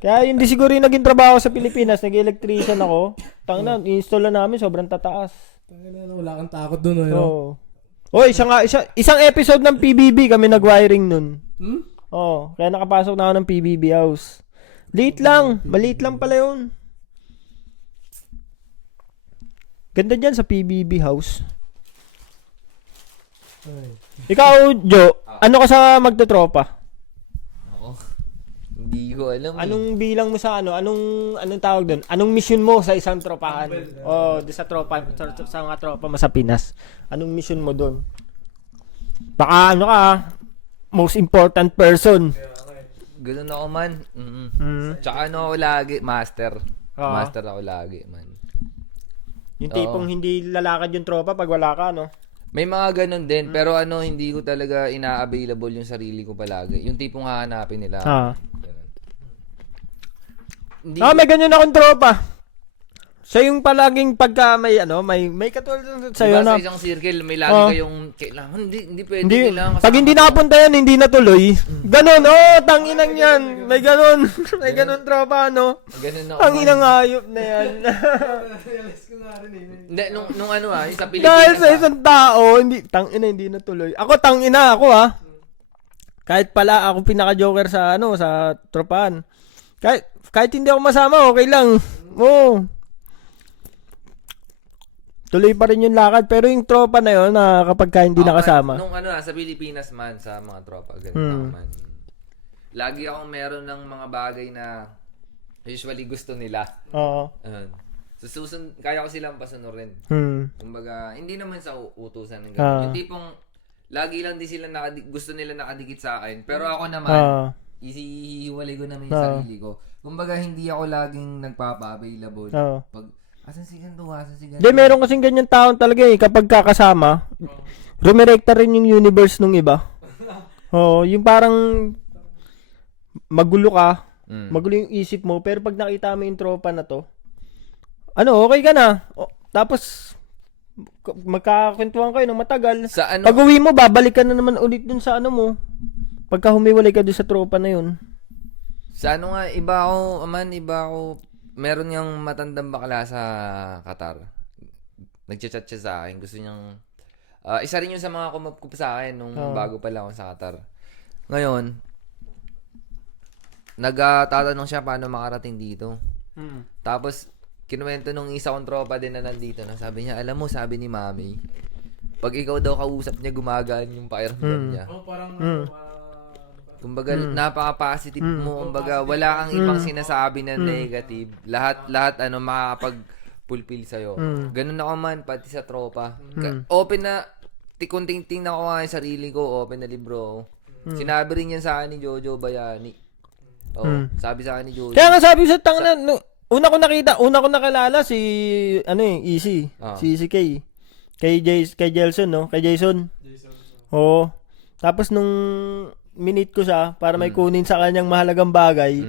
Kaya hindi siguro yung naging trabaho sa Pilipinas. Nag-electrician ako. Tangin na, install na namin. Sobrang tataas. Wala kang takot doon, no? Oo. Oh, isang episode ng PBB kami nag-wiring nun. Oo. Kaya nakapasok na ako ng PBB house. Late lang. Maliit lang pala yun. Ganda dyan sa PBB house. Ay. Ikaw, Jo, ano ka sa magtotropa? Ako. Hindi ko alam. Anong bilang mo sa ano? Anong tawag doon? Anong mission mo sa isang tropahan? Di sa tropa, sa mga tropa mo sa Pinas. Anong mission mo doon? Baka ano ka, most important person. Ganun ako man. Tsaka ano ako lagi, master. Oo. Master ako lagi, man. Yung tipong hindi lalakad yung tropa pag wala ka, no? May mga ganun din, pero ano, hindi ko talaga ina-available yung sarili ko palagi. Yung tipong hahanapin nila. Ganun. Hindi May ganyan akong tropa. Siya yung palaging pagka may katulad sa'yo diba, na. sa isang circle, may lagi kayong kailangan. Hindi pwede. Hindi, Kailangan pag hindi nakapunta yan, hindi natuloy. Ganon, tanginang yan. May ganon. May ganon tropa, no? Ganun ako. Tanginang hayop na yan. Hindi, nung ano yung sa Dahil Pilipinas. sa isang tao, hindi natuloy. Ako, tangina ako, Kahit pala ako pinaka-joker sa tropahan. Kahit hindi ako masama, okay lang. Oo. Tuloy pa rin yung lakad, pero yung tropa na yun, kapag hindi nakasama. Nung sa Pilipinas man, sa mga tropa, ganun ako man. Lagi akong meron ng mga bagay na usually gusto nila. Oo. Kaya ko silang pasunurin. Kumbaga, hindi naman sa utusan ng ganun. Yung tipong, lagi lang din sila gusto nila nakadikit sa akin. Pero ako naman, isihiwalay ko naman yung sarili ko. Kumbaga, hindi ako laging nagpapa-available. Pag, asan si ganito? Hindi, meron kasing ganyan taon talaga kapag kakasama, rumirekta rin yung universe nung iba. Oo, yung parang magulo ka, magulo yung isip mo, pero pag nakita mo yung tropa na to, okay ka na. Tapos, magkakwentuhan kayo ng matagal. Sa ano? Pag uwi mo, babalik ka na naman ulit dun sa ano mo. Pagka humiwalay ka dun sa tropa na yun. Sa ano nga, iba ako, meron yung matandang bakla sa Qatar. Nagchat-chat siya sa akin. Gusto niyang, isa rin yun sa mga kumapkup sa akin nung bago pa lang ako sa Qatar. Ngayon, nagtatanong siya paano makarating dito. Tapos, kinuwento nung isa kong tropa din na nandito na sabi niya, alam mo, sabi ni Mami, pag ikaw daw kausap niya, gumagaan yung pakiramdam niya. Kumbaga, napaka-positive mo. Kumbaga, wala kang ibang sinasabi na negative. Lahat makakapag-fulfill sa'yo. Ganun ako man, pati sa tropa. Open na, kung tingnan ko nga yung sarili ko, open na libro. Sinabi rin yan sa akin ni Jojo Bayani. Sabi sa akin ni Jojo. Kaya nga sabi sa tangna, una ko nakilala si Easy. Si Easy K. Kay Jelson, no? Kay Jason. Oo. Tapos nung minute ko siya para may kunin sa kanyang mahalagang bagay.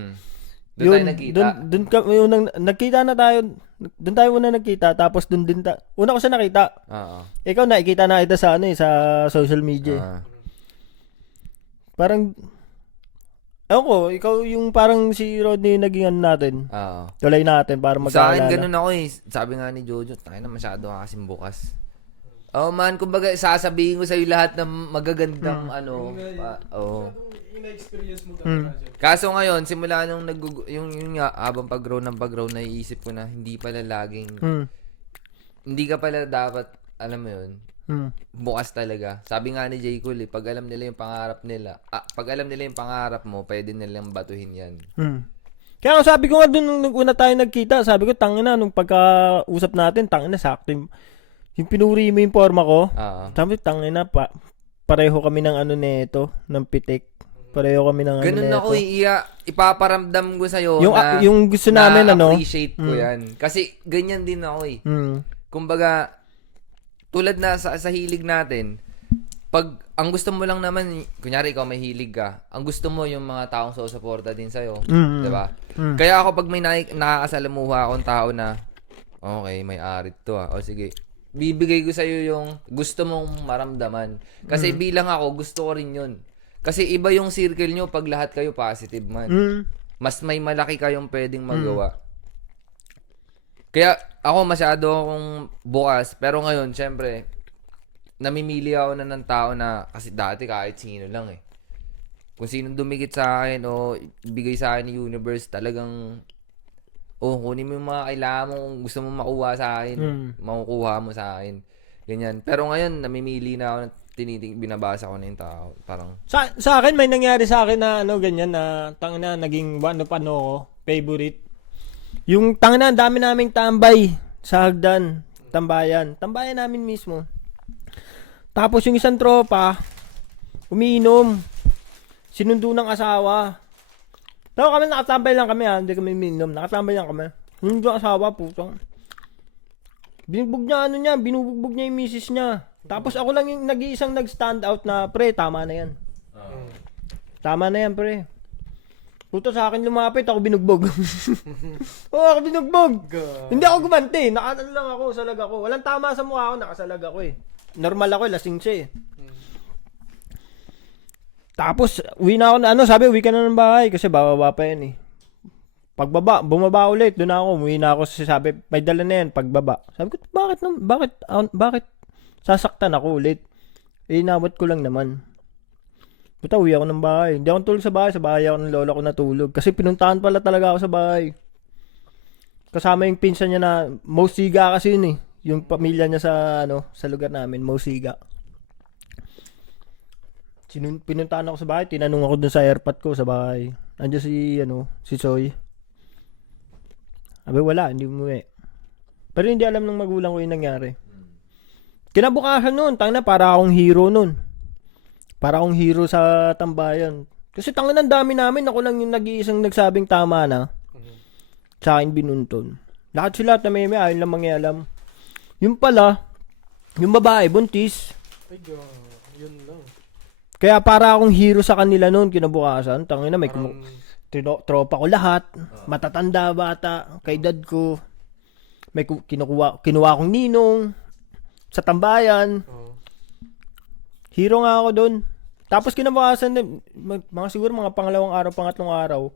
Doon tayo nagkita. Doon nagkita na tayo. Doon tayo muna nagkita, tapos doon din una ko siya nakita. Ikaw nakikita na kita sa sa social media. Parang ako, ikaw yung parang si Rodney naging natin. Tulay natin para magkaalala. Sa akin ganun ako Sabi nga ni Jojo, tayo na masyado ka kasing bukas. Man, kumbaga sasabihin ko sa iyo lahat ng magagandang Ina-experience mo talaga siya. Kaso ngayon, simula nung yung nga habang pag-grow naiisip ko na hindi pala laging hindi ka pala dapat, alam mo yun, bukas talaga. Sabi nga ni J. Cole, pag alam nila yung pangarap nila, pag alam nila yung pangarap mo, pwede nilang batuhin yan. Kaya nga sabi ko nga dun nung una tayo nagkita, sabi ko tangina nung pagkausap natin, tangina sakto yung pinuri mo yung forma ko. Sabi tangina pareho kami ng ano nito, ng pitik. Pareho kami ng ganun ano ako ipaparamdam ko sa'yo yung gusto namin appreciate ko yan. Kasi ganyan din ako eh. Kumbaga, tulad na sa hilig natin, pag ang gusto mo lang naman, kunyari ikaw may hilig ka, ang gusto mo yung mga taong susuporta din sa'yo. Diba? Kaya ako pag may nakakasalamuha akong tao na, okay, may arit to o sige, bibigay ko sa'yo yung gusto mong maramdaman. Kasi bilang ako, gusto ko rin yun. Kasi iba yung circle nyo pag lahat kayo positive man. Mas may malaki kayong pwedeng magawa. Kaya ako masyado akong bukas. Pero ngayon, syempre, namimili ako na ng tao na, kasi dati kahit sino lang eh. Kung sinong dumikit sa akin o bigay sa akin ni universe, talagang, kunin mo yung mga kailangan mo, kung gusto mo makuha sa akin, makukuha mo sa akin. Ganyan. Pero ngayon, namimili na ako, binabasa ko na yung tao. Parang sa akin may nangyari sa akin na ganyan na tangina naging ano ko, favorite. Yung tangina ang dami naming tambay sa hagdan, tambayan namin mismo. Tapos yung isang tropa umiinom, sinundo ng asawa. Pero kami nakatambay lang kami hindi kami umiinom, nakatambay lang kami. Yung asawa putang binubugbog niya yung misis niya. Tapos ako lang yung nag-iisang nag-stand out na, pre, tama na yan. Tama na yan, pre. Puto sa akin lumapit, ako binugbog. Ako binugbog. Hindi ako gumanti, nakaano lang ako, salag ako. Walang tama sa mukha ako, nakasalag ako eh. Normal ako, lasing siya eh. Tapos, uwi na ako sabi, uwi ka na ng bahay kasi bababa pa yan eh. Bumaba ulit, doon ako, umuwi na ako, sabi, may dala na yan, pagbaba. Sabi ko, bakit sasaktan ako ulit? Inabot ko lang naman. Buta, uwi ako ng bahay. Hindi ako tulog sa bahay ako ng lola ko natulog. Kasi pinuntahan pala talaga ako sa bahay. Kasama yung pinsan niya na, Mosiga kasi yun eh. Yung pamilya niya sa lugar namin, Mosiga. Pinuntahan ako sa bahay, tinanong ako dun sa airpot ko sa bahay. Andiyan si Soy. Sabi, wala, hindi umuwi. Pero hindi alam ng magulang ko yung nangyari. Kinabukasan nun, tangina, para akong hero nun. Para akong hero sa tambayan. Kasi tangina, ang dami namin, ako lang yung nag-iisang nagsabing tama na. Sa akin binunton. Lahat sila na may ayun lang mangyalam. Yung pala, yung babae, buntis. Ay, yun lang. Kaya para akong hero sa kanila nun, kinabukasan. Tangina, may tropa ko lahat. Matatanda bata, kay dad ko. May kinuha akong ninong sa tambayan. Hero nga ako doon. Tapos kinabukasan siguro mga pangatlong araw,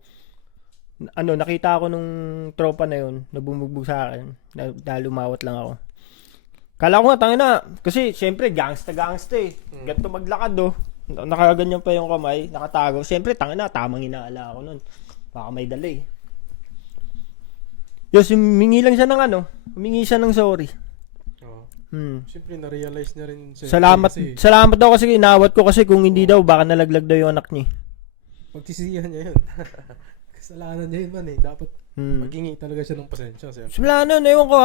nakita ako nung tropa na yun, nabumugbog sa akin. Dahil umawat lang ako. Kala ko nga, tangina, kasi syempre gangsta eh. Ganito maglakad nakaganyan pa yung kamay, nakatago. Syempre, tangina, tamang inaala ako nun. Baka may dala eh. Yes, humingi lang siya humingi siya ng sorry. Siyempre, na-realize niya rin. Salamat daw kasi inawat ko kasi kung hindi daw, baka nalaglag daw yung anak niya. Pagtisiyan niya yun. Kasalanan niya yun man eh. Dapat maghingi talaga siya ng pasensya. Simula ewan ko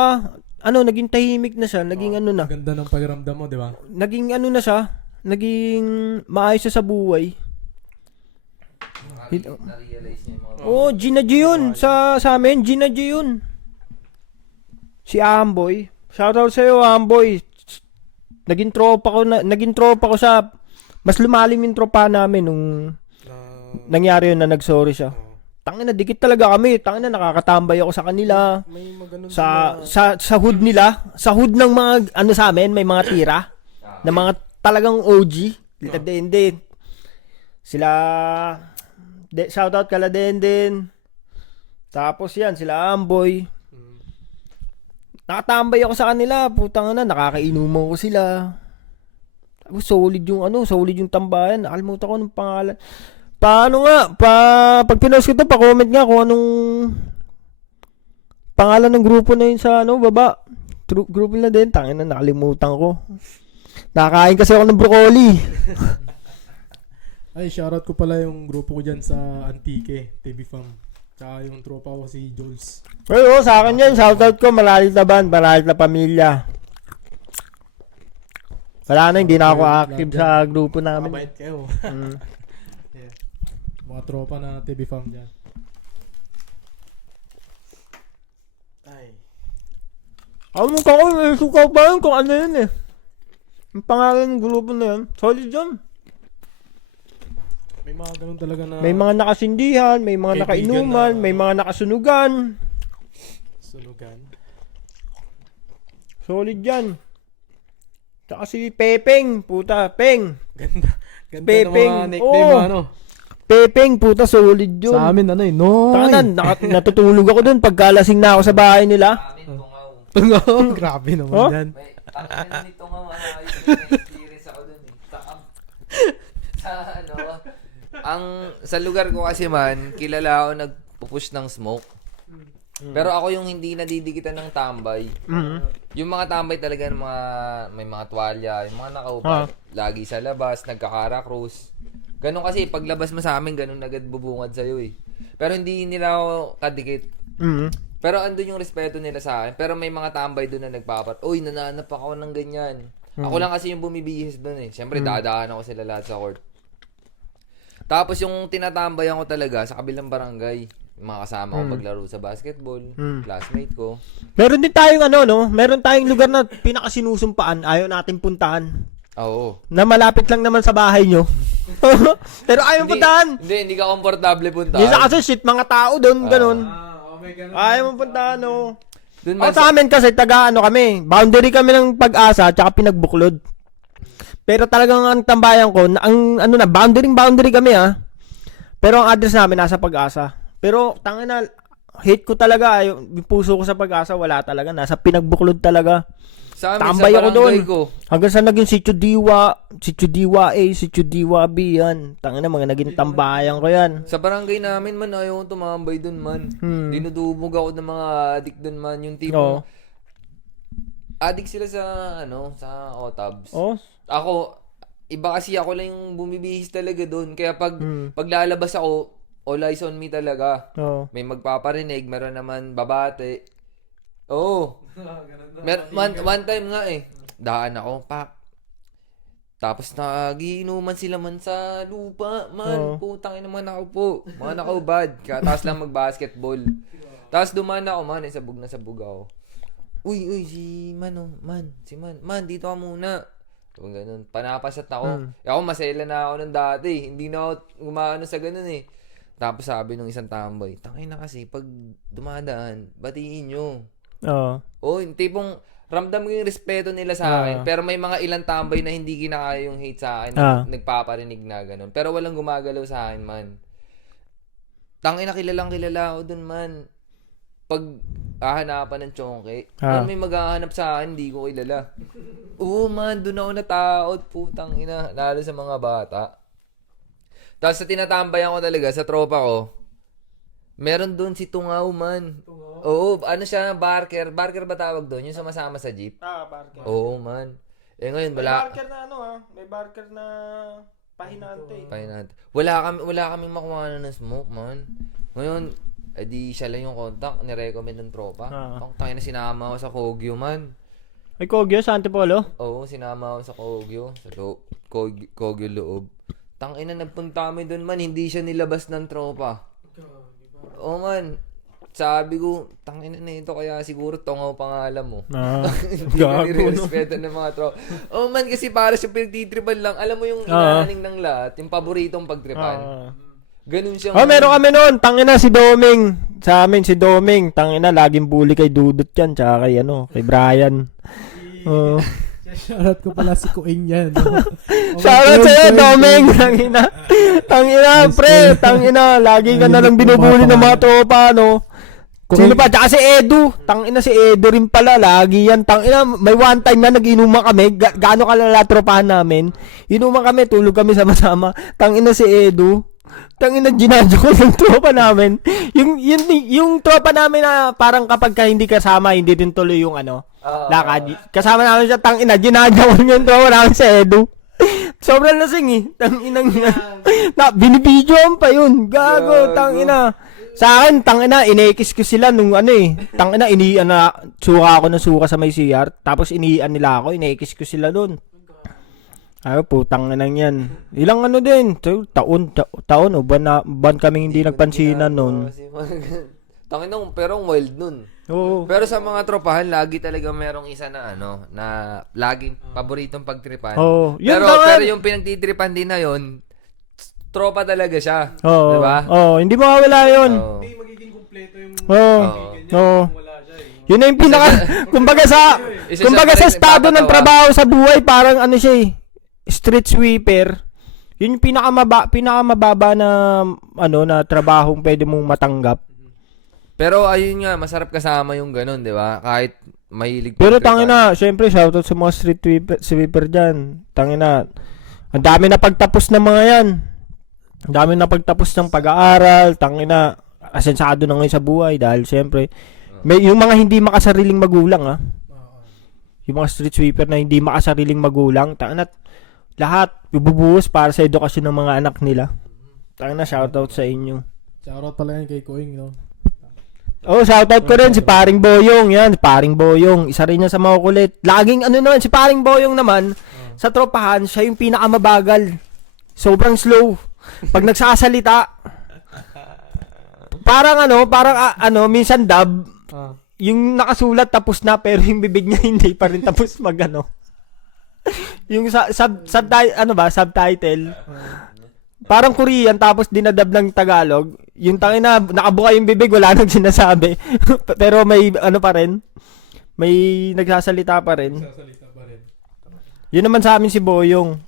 naging tahimik na siya, naging na. Ganda ng pakiramdam mo, di ba? Naging na siya, naging maayos siya sa buhay. na-realize niya yung mga Gina G yun. Sa amin, Gina G yun. Si Amboy. Shoutout sa'yo, Amboy. Naging tropa ko sa mas lumalim yung tropa namin nung nangyari yun na nagsorry siya. Tangina, dikit talaga kami. Tangina, nakakatambay ako sa kanila. May maganon sa hood nila. Sa hood ng mga, sa amin, may mga tira. Na mga talagang OG. Lita din. Sila, shoutout kala din. Tapos yan, sila Amboy. Nakatambay ako sa kanila. Putang na, nakakainuman ko sila. Tapos solid yung tambayan. Nakalimutan ko ng pangalan. Paano nga? Pag pinost ko ito, pa-comment nga kung anong pangalan ng grupo na yun sa baba. Grupo na din. Tangina, nakalimutan ko. Nakain kasi ako ng broccoli. Ay, shoutout ko pala yung grupo ko dyan sa Antique, TV Fam. Tsaka yung tropa ko si Jules. Pero sa akin yan, shoutout ko, malalit na band, malalit na pamilya. Wala na, hindi na ako active sa grupo namin. Mabait kayo. Mm. Yeah. Mga tropa na TV Fam dyan. Ay. Alam mo kako, may sukaw pa yun kung ano yun eh. Ang pangalan ng grupo na yun, solid yun. May mga ganun talaga na May mga nakasindihan, may mga Kaibigan nakainuman, na- may mga nakasunugan. sunugan. Solid yan. Tsaka si Pepeng, puta, Peng. Ganda. Ganda Pepeng. ng mga nickname Oo. ano. Pepeng, puta, solid yun. Sa amin ano eh, no. Tangan, natutulog ako dun pagkalasing na ako sa bahay nila. Amin, tungaw. Grabe naman Oh? yan. May, tangan nito nga, ayos na experience ako dun eh. Sa ano, sa lugar ko kasi man, kilala ako nagpupush ng smoke. Pero ako yung hindi nadidikitan ng tambay. Yung mga tambay talaga ng mga, may mga tuwalya, yung mga nakaupat, lagi sa labas, nagkakara-cruise. Ganun kasi, paglabas mo sa amin, ganun agad bubungad sa'yo eh. Pero hindi nila ako kadikit. Pero andun yung respeto nila sa akin. Pero may mga tambay doon na nagpapat, uy, nananap ako ng ganyan. Ako lang kasi yung bumibihis doon eh. Siyempre, dadaan ako sila lahat sa court. Tapos yung tinatambayan ko talaga sa kabilang barangay, yung mga kasama ko maglaro sa basketball, classmate ko. Meron din tayong ano, no? Meron tayong lugar na pinakasinusumpaan, ayaw natin puntahan. Oo. Na malapit lang naman sa bahay nyo. Pero ayaw puntahan. Hindi ka komportable punta. Minsan kasi shit mga tao doon, ganun. May ganun. Ayaw mo puntahan, no? Doon Ako sa amin kasi taga ano kami, boundary kami ng Pag-asa tsaka Pinagbuklod. Pero talagang ang tambayan ko, ang ano na, boundary kami Pero ang address namin nasa Pag-asa. Pero tangina, hate ko talaga, yung puso ko sa Pag-asa wala talaga, nasa Pinagbuklod talaga. sa amin, Tambay sa ako doon. barangay ko. Hanggang sa naging Sitio Diwa A, Sitio Diwa B yan. Tangina, mga naging tambayan ko yan. Sa barangay namin man, ayaw kong tumambay doon man. Dinudumog ako ng mga adik doon man. Yung tipo, Oo. adik sila sa, sa OTABs. Oh, Ako, iba kasi ako lang yung bumibihis talaga doon. Kaya paglalabas ako, all eyes on me talaga. oh. May magpaparinig, meron naman babate. Oo. One time nga daan ako, pak. Tapos nagiinuman sila man sa lupa, man. Putang ina, mga nakaupo. Mga nakaubad. Tapos lang mag-basketball. Tapos dumaan ako, man. Sabog na sabog ako. Uy, si Man, dito ka muna. So, ganun. Panapasat ako. Ako, masela na ako nung dati. Hindi na ako gumaano sa ganun eh. Tapos sabi nung isang tambay, tangay na kasi, pag dumadaan, batiin nyo. Oo. Oh, yung tipong ramdam ko yung respeto nila sa akin. Pero may mga ilang tambay na hindi kinakaya yung hate sa akin. Nagpaparinig na ganun. Pero walang gumagalaw sa akin, man. Tangina, kilalang kilala ako dun, man. Pag hahanapan ng chongke, may maghahanap sa akin, hindi ko kilala. Oo, man, dun ako nataot. Putang ina, lalo sa mga bata. Tapos sa tinatambayan ko talaga, sa tropa ko, meron doon si Tungaw, man. Oo, ano siya, barker. Barker ba tawag doon? Yung sumasama sa jeep? Barker. Oo, man. Ngayon, May wala. barker na may barker na pahinante. Wala kaming makuha ng smoke, man. Ngayon, edi siya lang yung contact, ni-recommend ng tropa. Ang tayo na sinama ko sa Kogyo, man. Ay, Kogyo, sa Antipolo? Oo, sinama ko sa Kogyo. Sa Kogyo loob. Tangina, nagpunta kami doon, man. Hindi siya nilabas ng tropa. Oo, man. Sabi ko, tangina na ito, kaya siguro Tungaw pangalan mo. Hindi ka nire-respeto ng mga tropa. Oh man, kasi para siya pinagtitripan lang. Alam mo yung inaaning ng lahat, yung paboritong pagtripan. Ganun siya. Meron kami noon. Tangina si Doming. Sa amin si Doming. Tangina, laging bully kay Dudut yan. Tsaka kay Brian. Shoutout ko pala si Kuing yan. Shoutout sa'yo, Doming. Tangina, pre. Tangina, lagi ka na lang binubuli ng mga tropa, no? Sino pa? Tsaka si Edu. Tangina si Edu rin pala. Lagi yan. Tangina, may one time na nag-inuman kami. Gaano kalala tropahan namin. Inuman kami, tulog kami sama-sama. Tangina si Edu. Tangina, ginadyo ko yung tropa namin. Yung tropa namin na parang kapag ka hindi kasama, hindi din tuloy yung lakad. Kasama namin siya, tangina, ginadyo ko yung tropa namin sa Edu. Sobrang lasing eh. Tanginang binibidyoan pa yun. Gago, tangina. Sa akin, tangina, ine-kiss ko sila nung tangina, suka ako ng suka sa may CR. Tapos iniian nila ako, ine-kiss ko sila doon. Ay, putang na yan. Ilang din, taon o ban kaming hindi nagpansinan nun. Tangin nung, pero wild nun. Oo. Pero sa mga tropahan, lagi talaga merong isa na na laging paboritong pagtripan. Oo. Yun Pero yung pinagtitripan din na yun, tropa talaga siya. Oo. Diba? Oo, hindi mawawala yun. Oo. Hindi magiging kumpleto yung Oo. Oo. wala siya eh. Yun na yung pinaka, kumbaga sa estado ng trabaho sa buhay, parang siya street sweeper. Yun yung pinakamababa na na trabahong pwede mong matanggap. Pero ayun nga, masarap kasama yung ganun, di ba? Kahit mahilig Pero pagtripan. tangina, syempre shoutout sa mga street sweeper dyan. Tangina, ang dami na pagtapos ng mga yan. Ang dami na pagtapos ng pag-aaral. Tangina, asensado na ngayon sa buhay dahil syempre yung mga hindi makasariling magulang yung mga street sweeper na hindi makasariling magulang, tangina, lahat ibubuhos para sa edukasyon ng mga anak nila. Tangina, shoutout sa inyo. Shoutout pala yan kay Koing, no? Oh, shoutout ko rin si Paring Boyong. Yan, si Paring Boyong. Isa rin niya sa mga kulit. Laging naman, si Paring Boyong naman, sa tropahan, siya yung pinakamabagal. Sobrang slow. Pag nagsasalita, parang minsan dub, yung nakasulat tapos na, pero yung bibig niya hindi pa rin tapos yung subtitle. Parang Korean tapos dinadab ng Tagalog. Yung tangina, nakabuka yung bibig, wala nang sinasabi. Pero may pa rin. May nagsasalita pa rin. Yun naman sa amin si Boyong.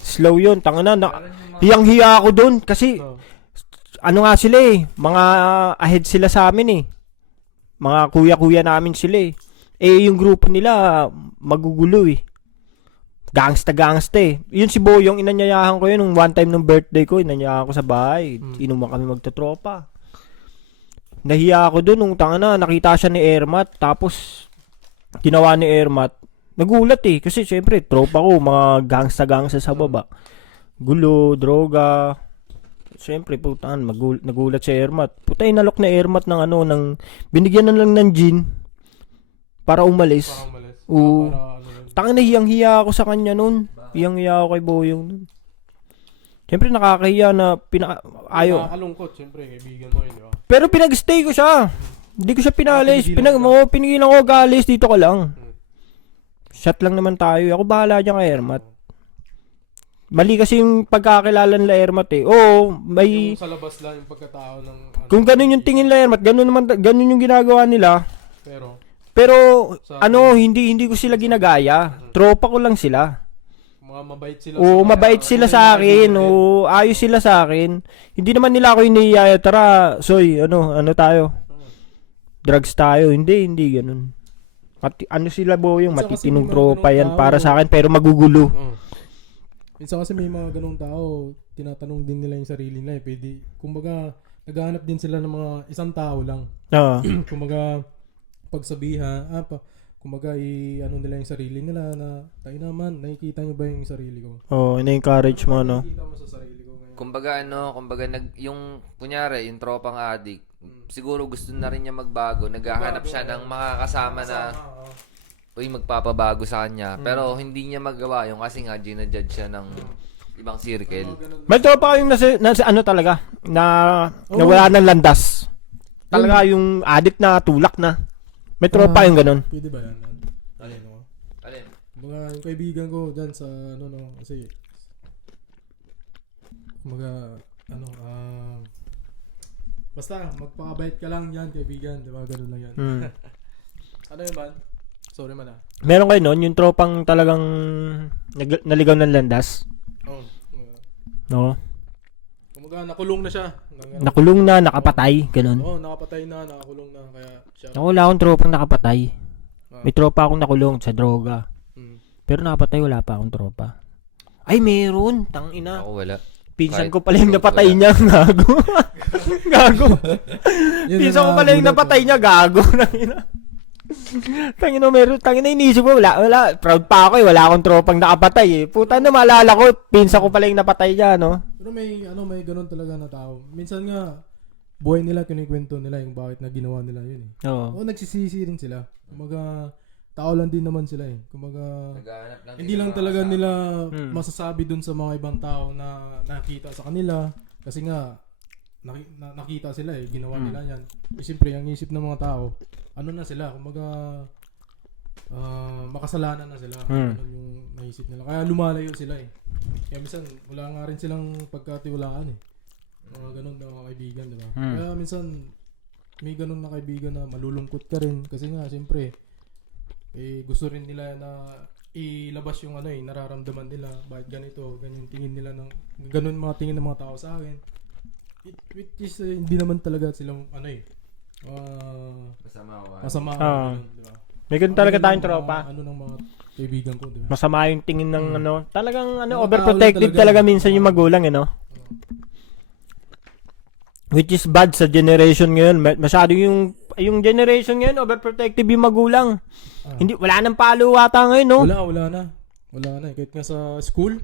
Slow yun, tangina. Hiyang-hiya ako dun kasi nga sila mga ahead sila sa amin mga kuya-kuya namin sila yung grupo nila magugulo gangsta yun si Boyong, inanyayahan ko yun nung one time nung birthday ko, inanyayahan ko sa bahay, inuman kami magtotropa. Nahiya ako dun nung nakita siya ni Ermat, tapos ginawa ni Ermat, nagulat kasi syempre tropa ko, mga gangsta sa baba, gulo, droga. Siyempre, nagulat si Ermat. Puta, inalok na Ermat ng binigyan na lang ng gin para umalis. Oo. Tangina, hiyang-hiya ako sa kanya nun. Hiyang-hiya ako kay Boyong nun. Siyempre, nakakahiya na ayaw. Nakakalungkot, siyempre, kaibigan mo yun, di ba? Pero pinag-stay ko siya. Hindi ko siya pinalis. Pinigilan ko galis, dito ka lang. Shot lang naman tayo. Ako bahala dyan kay Ermat. Mali kasi yung pagkakilala nila Ermat Oo, may... Yung sa labas lang yung pagkatao ng... Kung ganun yung tingin nila Ermat, ganun yung ginagawa nila. Pero hindi ko sila ginagaya. Tropa ko lang sila. mga mabait sila. Oo, mabait sila sa akin. Oo, ayos sila sa akin. Hindi naman nila ako iniyaya, tara, soy, ano tayo? Drugs tayo. Hindi ganun. Sila Boyong, matitinong tropa yan para sa akin, pero magugulo. Minsan kasi may mga ganung tao, tinatanong din nila yung sarili nila Pwede, kumbaga, naghahanap din sila ng mga isang tao lang. Kumbaga, pagsabihan, kumbaga, nila yung sarili nila na, tayo naman, nakikita nyo ba yung sarili ko? Ina-encourage mo, no? Nakikita mo sa sarili ko ngayon. Kumbaga, yung, kunyari, yung tropang addict, siguro gusto na rin niya magbago, naghahanap siya ng makakasama na, magpapabago sa kanya. Pero hindi niya magawa yung kasi nga ginajudge siya ng ibang circle. May tropa kayong nasa talaga, na wala ng landas. Talaga yung addict na, tulak na. May tropa yung ganun. Pwede ba yan? Alin? Mga yung kaibigan ko dyan sa, kasi, basta, magpakabait ka lang yan, kaibigan. Diba? Ganun lang yan. Ano yun ba? Sorry man Meron kayo nun, yung tropang talagang naligaw ng landas? No? Kumbaga, nakulong na siya. Nakulong na, nakapatay, ganun. Nakapatay na, nakakulong na. Kaya siya... Wala akong tropang nakapatay. May tropa akong nakulong sa droga. Pero nakapatay, wala pa akong tropa. Ay, meron. Tangina. Ako wala. Pinsan Kahit ko pala yung truth, napatay wala. niya, gago. Gago. Yun Pinsan ko na pala yung nagulat napatay ako. niya, gago. Tangina inisip ko, wala. Proud pa ako eh, wala akong tropang nakapatay eh. Puta na, maalala ko, pinsan ko pala yung napatay niya, no? Pero may ganun talaga na tao. Minsan nga, buhay nila, kinikwento nila yung bakit na ginawa nila yun eh. Oo. O nagsisisi rin sila. Kumaga, tao lang din naman sila eh. Kumaga, Naghahanap lang hindi din lang ng talaga kasama. nila Hmm. masasabi dun sa mga ibang tao na nakita sa kanila. Kasi nga, nakita sila eh. Ginawa nila yan. Eh, siyempre, ang isip ng mga tao, ano na sila, kumaga, makasalanan na sila. Ganun yung naisip nila. Kaya lumalayo sila eh. Kaya minsan, wala nga rin silang pagkatiwalaan eh. Mga ganun na mga kaibigan, di ba? Kaya minsan, may ganun na kaibigan na malulungkot ka rin. Kasi nga, siyempre, gusto rin nila na ilabas yung nararamdaman nila. Bakit ganito, ganyan tingin nila ng, ganun mga tingin ng mga tao sa akin. Which is, hindi naman talaga silang, masama. Ganun, di ba? May ganun talaga Ano tayong ng tropa. mga- Ano ng mga kaibigan ko, di ba? Masama yung tingin ng talagang Mga overprotective tao lang talaga talaga. minsan yung magulang, eh, no? Which is bad sa generation ngayon. Masyado yung generation ngayon, overprotective yung magulang. Hindi, wala nang paluwata ngayon, no? Wala na eh. Kahit nga sa school,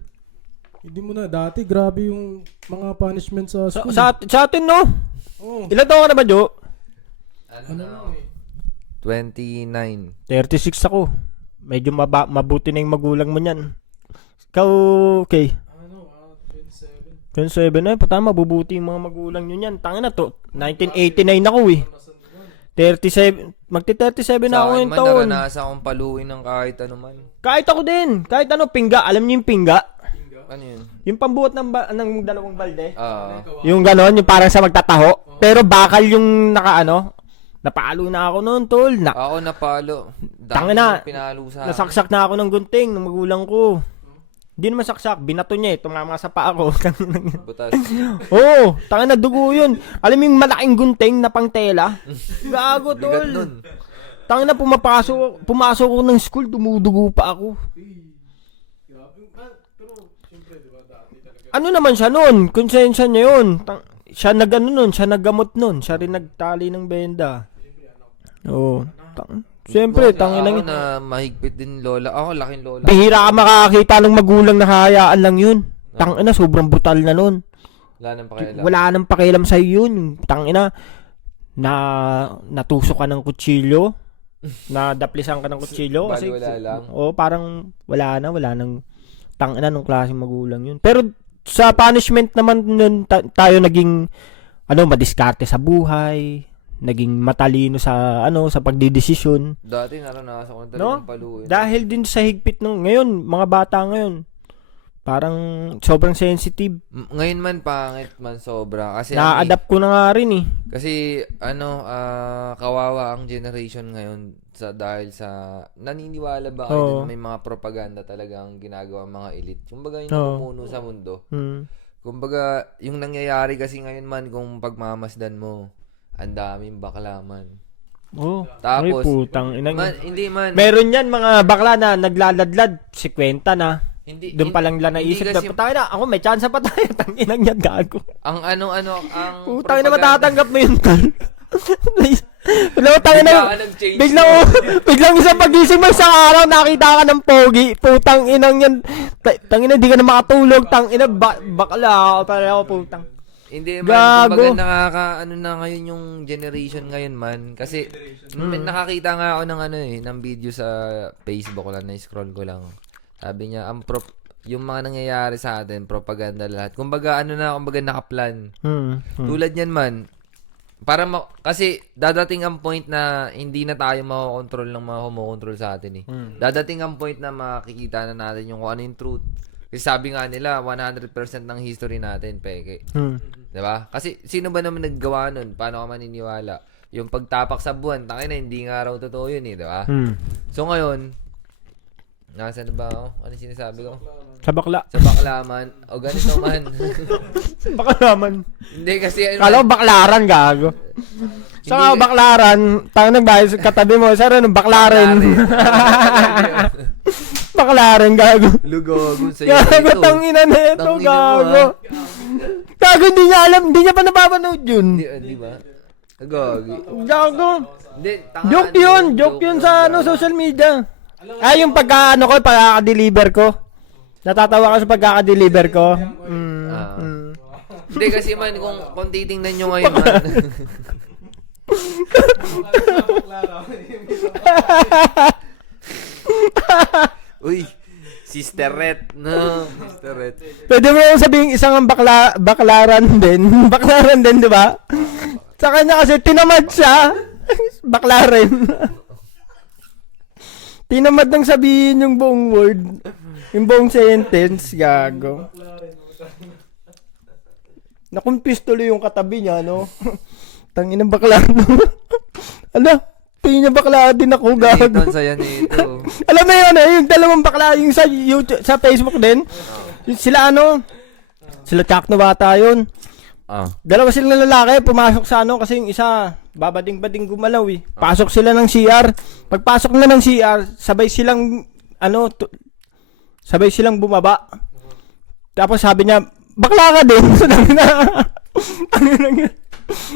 hindi mo na. Dati, grabe yung mga punishment sa school. Sa atin, no? Oo. Ilan taon ka na ba, Jo? Ano Ano na lang ako? eh. 29. 36 ako. Medyo mabuti na yung magulang mo niyan. Ikaw, okay. 27. 27 na, patama, mabubuti yung mga magulang nyo niyan. Tangin na to, 1989 ako eh. 37, magti-37 na ako Sa akin yung man, taon. naranasan akong paluin ng kahit ano man. Kahit ako din, kahit ano, pingga. Alam niyo yung pingga? Ano yun? Yung pambuhat ng dalawang balde. Yung Yung ganon, yung parang sa magtataho. Pero bakal yung napalo na ako noon, tol. ako napalo. Tangin na. Pinalo sa Nasaksak na ako ng gunting ng magulang ko. Hindi naman saksak, binato niya eh, tumama sa paa ko. butas. Oo, tangin na dugo yun. Alam mo yung malaking gunting na pang tela? Gago, Bigat tol. nun. Tangin na pumasok ko ng school, dumudugo pa ako. Pero, siyempre, di ba, dati talaga. Ano naman siya nun? Konsensya niya yun. Siya nag-ano nun, siya naggamot nun. Siya rin nagtali ng benda. Oo. Siyempre, tangin Ako lang. na mahigpit din lola. Ako, laking lola. Bihira ka makakita ng magulang na hayaan lang yun. Tangina, sobrang brutal na nun. Wala nang pakialam. Wala nang pakialam sa'yo yun. Tangina, natusok ka ng kutsilyo. Nadaplisan ka ng kutsilyo. Bali, wala lang. Oo, parang wala nang tangina nung klaseng magulang yun. Pero sa punishment naman nun, tayo naging madiskarte sa buhay, naging matalino sa sa pagdidesisyon. Dati naranasan ko na No? talagang paluin. Dahil din sa higpit nung ngayon, mga bata ngayon, parang sobrang sensitive. Ngayon man pangit man sobra kasi Na-adapt ko na nga rin eh. kasi kawawa ang generation ngayon dahil sa naniniwala ba kayo Oo. din may mga propaganda talagang ginagawa ng mga elite. Kumbaga yung Oo. namumuno sa mundo. Kumbaga yung nangyayari kasi ngayon man kung pagmamasdan mo, ang daming baklaman. Oh, Tapos, ay putang inang. Hindi man. Meron yan mga bakla na naglaladlad, 50 na. Hindi, Doon pa lang nila naisip hindi kasi- na, tayo na, ako may chance pa tayo, tanginang yan, gago. ang ang Putang na matatanggap mo yun, tol. Tayo na, nag-change. biglang isang pagising mo isang araw, nakita ka ng pogi, putang inang yan, tangina, di ka na makatulog, tangina, bakla, para ako, putang. Hindi man, Gago. kumbaga na ngayon yung generation ngayon man. Kasi, nakakita nga ako ng video sa Facebook ko lang, na-scroll ko lang. Sabi niya, yung mga nangyayari sa atin, propaganda lahat. Kumbaga, kumbaga nakaplan. Tulad niyan man, kasi dadating ang point na hindi na tayo makokontrol ng mga kumokontrol sa atin eh. Dadating ang point na makikita na natin yung kung ano yung truth. Kasi sabi nga nila, 100% ng history natin, peke. Diba? Kasi sino ba naman naggawa nun? Paano ka maniniwala? Yung pagtapak sa buwan, tangina, hindi nga raw totoo yun eh, diba? So ngayon, nasaan na ba ako? Ano sinasabi ko? Sa bakla. Sa baklaman. O ganito man. Baka naman. Hindi kasi Kala ko baklaran, gago. Sa nga baklaran, tayo nagbayad sa katabi mo, sir, ano, baklaran. Baklaran, gago. Lugogo sa Gago, ito. tangina na ito, Tangina mo, gago. ha? Gago, hindi niya alam. Hindi niya pa napapanood yun. Di ba? Gagi. Gago. Hindi, Joke yun. Joke yun sa social media. Yung pagkaka-deliver ko. Natatawa ka sa pagkaka-deliver ko. Hindi kasi man, kung titingnan nyo ngayon man. Uy, Sister Red. No, Sister Red. Pwede mo lang sabihin isang ang baklaran din. Baklaran din, di ba? Sa kanya kasi tinamad siya. Baklaran. Tinamad nang sabihin yung buong word. Yung buong sentence. Gago. Nakumpis tuloy yung katabi niya, no? Tangin ng bakla. Ala, tingin niya bakla din ako, gago. Ito, saya nito. Alam mo yun, yung dalawang bakla, yung sa YouTube, sa Facebook din. Sila sila Chak na bata yun. Dalawa silang lalaki, pumasok sa kasi yung isa, babading-bading gumalaw eh. Pasok sila ng CR. Pagpasok na ng CR, sabay silang bumaba. Tapos sabi niya, bakla ka din. Sabi na,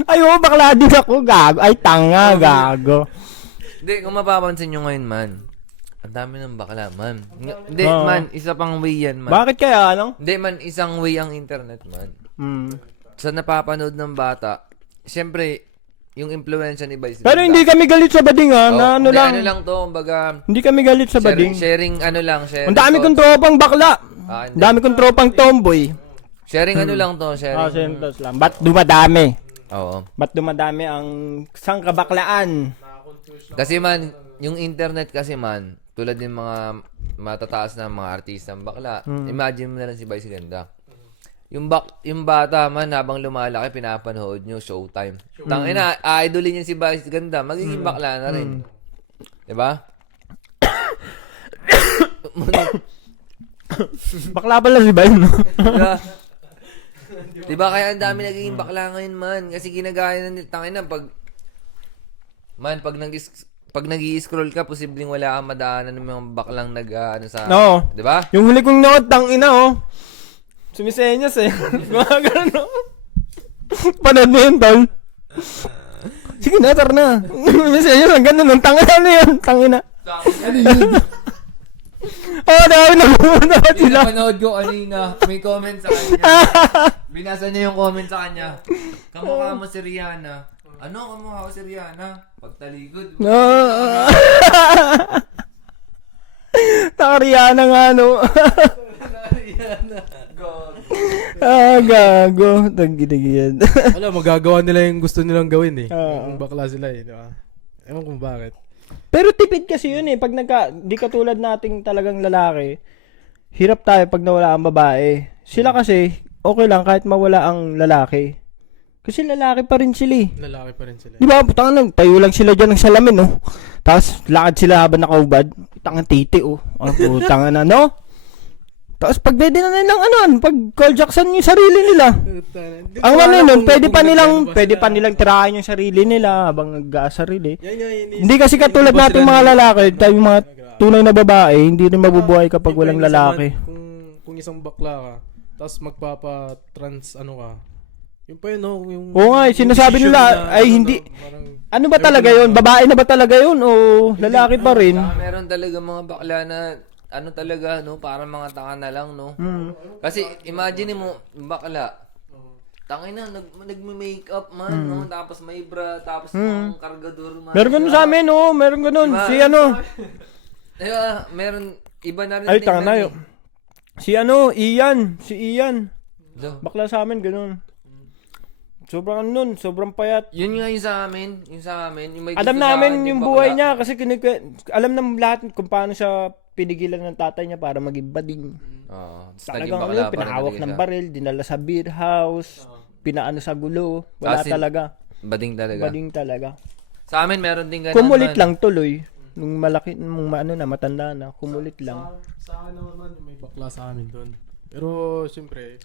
ay, bakla din ako, gago. Ay, tanga, gago. Hindi, kung mapapansin nyo ngayon man, ang dami ng bakla man. Hindi man, isa pang way yan man. Bakit kaya, ano? Hindi man, isang way ang internet man. Sa napapanood ng bata, siyempre, yung influensya ni Vice. Pero hindi kami galit sa bading, na hindi, lang. ano lang to, baga, Hindi kami galit sa bading. sharing ano lang, sharing. Ang dami kong tropang bakla. hindi. Ang dami kong tropang tomboy. Sharing ano lang to, sharing. Sentos lang. Ba't dumadami? Oo. Ba't dumadami ang sangkabaklaan? Kasi man, yung internet kasi man, tulad ng mga matataas na mga artistang bakla, imagine mo na lang si Vice Ganda. Yung bata man, habang lumalaki, pinapanood nyo, Showtime. Tangina, idolin niya si Vice Ganda, magiging bakla na rin. Diba? Bakla pala si Bayon, no? Diba? Diba kaya ang dami nagiging bakla ngayon man, kasi ginagaya na tangina pag nag-i-scroll ka, posibleng wala kang madaanan ng mga baklang No. diba? Yung huli kong nood, tangina, sumisenyas eh. Mga ganun, no? Panood mo yun, tol. Sige na, tara na. Sumisenyas, ang ganun, tangina na yun, tangina. Ano yun? Dahil nabumunta pa sila. Pinapanood ko kanina, may comment sa kanya. Binasa niya yung comment sa kanya. Kamukha mo si Rihanna. Ano kamukha ko si Rihanna? Pagtaligod. Nakariana nga, no? Gago. Tagginigyan. Wala, magagawa nila yung gusto nilang gawin eh. Kung bakla sila eh, di ba? Ewan kung bakit. Pero tipid kasi yun eh. Pag di katulad nating talagang lalaki, hirap tayo pag nawala ang babae. Sila kasi, okay lang kahit mawala ang lalaki. Kasi lalaki pa rin sila eh. Lalaki pa rin sila. Di ba? Putang lang, tayo lang sila dyan ng salamin, no? Tapos, lakad sila habang nakaubad. Tangan titi, oh. Putang na, no? Tapos, pag pwede na nilang, pag Cole Jackson yung sarili nila. Ang nun, pwede pa nilang tirahin yung sarili nila habang nag-aasarili. Hindi kasi katulad natin mga lalaki, tayo mga tunay na babae, hindi rin mabubuhay kapag walang lalaki. Kung isang bakla ka, tapos magpapa-trans ka, yung pa yun, no? Yung, Oo nga, sinasabi nila, ay hindi, ano ba talaga yun? Babae na ba talaga yun? O lalaki pa rin? Meron talaga mga bakla na, talaga, no? Para mga tanga na lang, no? Kasi, imagine mo, bakla, tangin na, nagme-makeup man, no? Tapos may bra, tapos yung kargador man. Meron ganun sa amin, oh. Meron ganun. Diba? Si Diba, meron, iba na rin. ay, tanga na yun. Si Ian. Bakla Bakla sa amin, ganun. Sobrang sobrang payat. Yun nga yung sa amin. Yung may Alam gusto sa namin akin, yung bakla. buhay niya kasi alam naman lahat kung paano siya pinigilan ng tatay niya para maging bading. Oo. Tapos naging Talagang bakla pa rin pinahawak talaga ng siya. baril, dinala sa beer house, pinaano sa gulo. Wala As in, talaga. Bading talaga. Bading talaga. Sa amin meron din ganun. Kumulit man. lang tuloy. Nung malaki, nung matanda na, kumulit lang. Sa akin naman, may bakla sa amin doon. Pero, siyempre,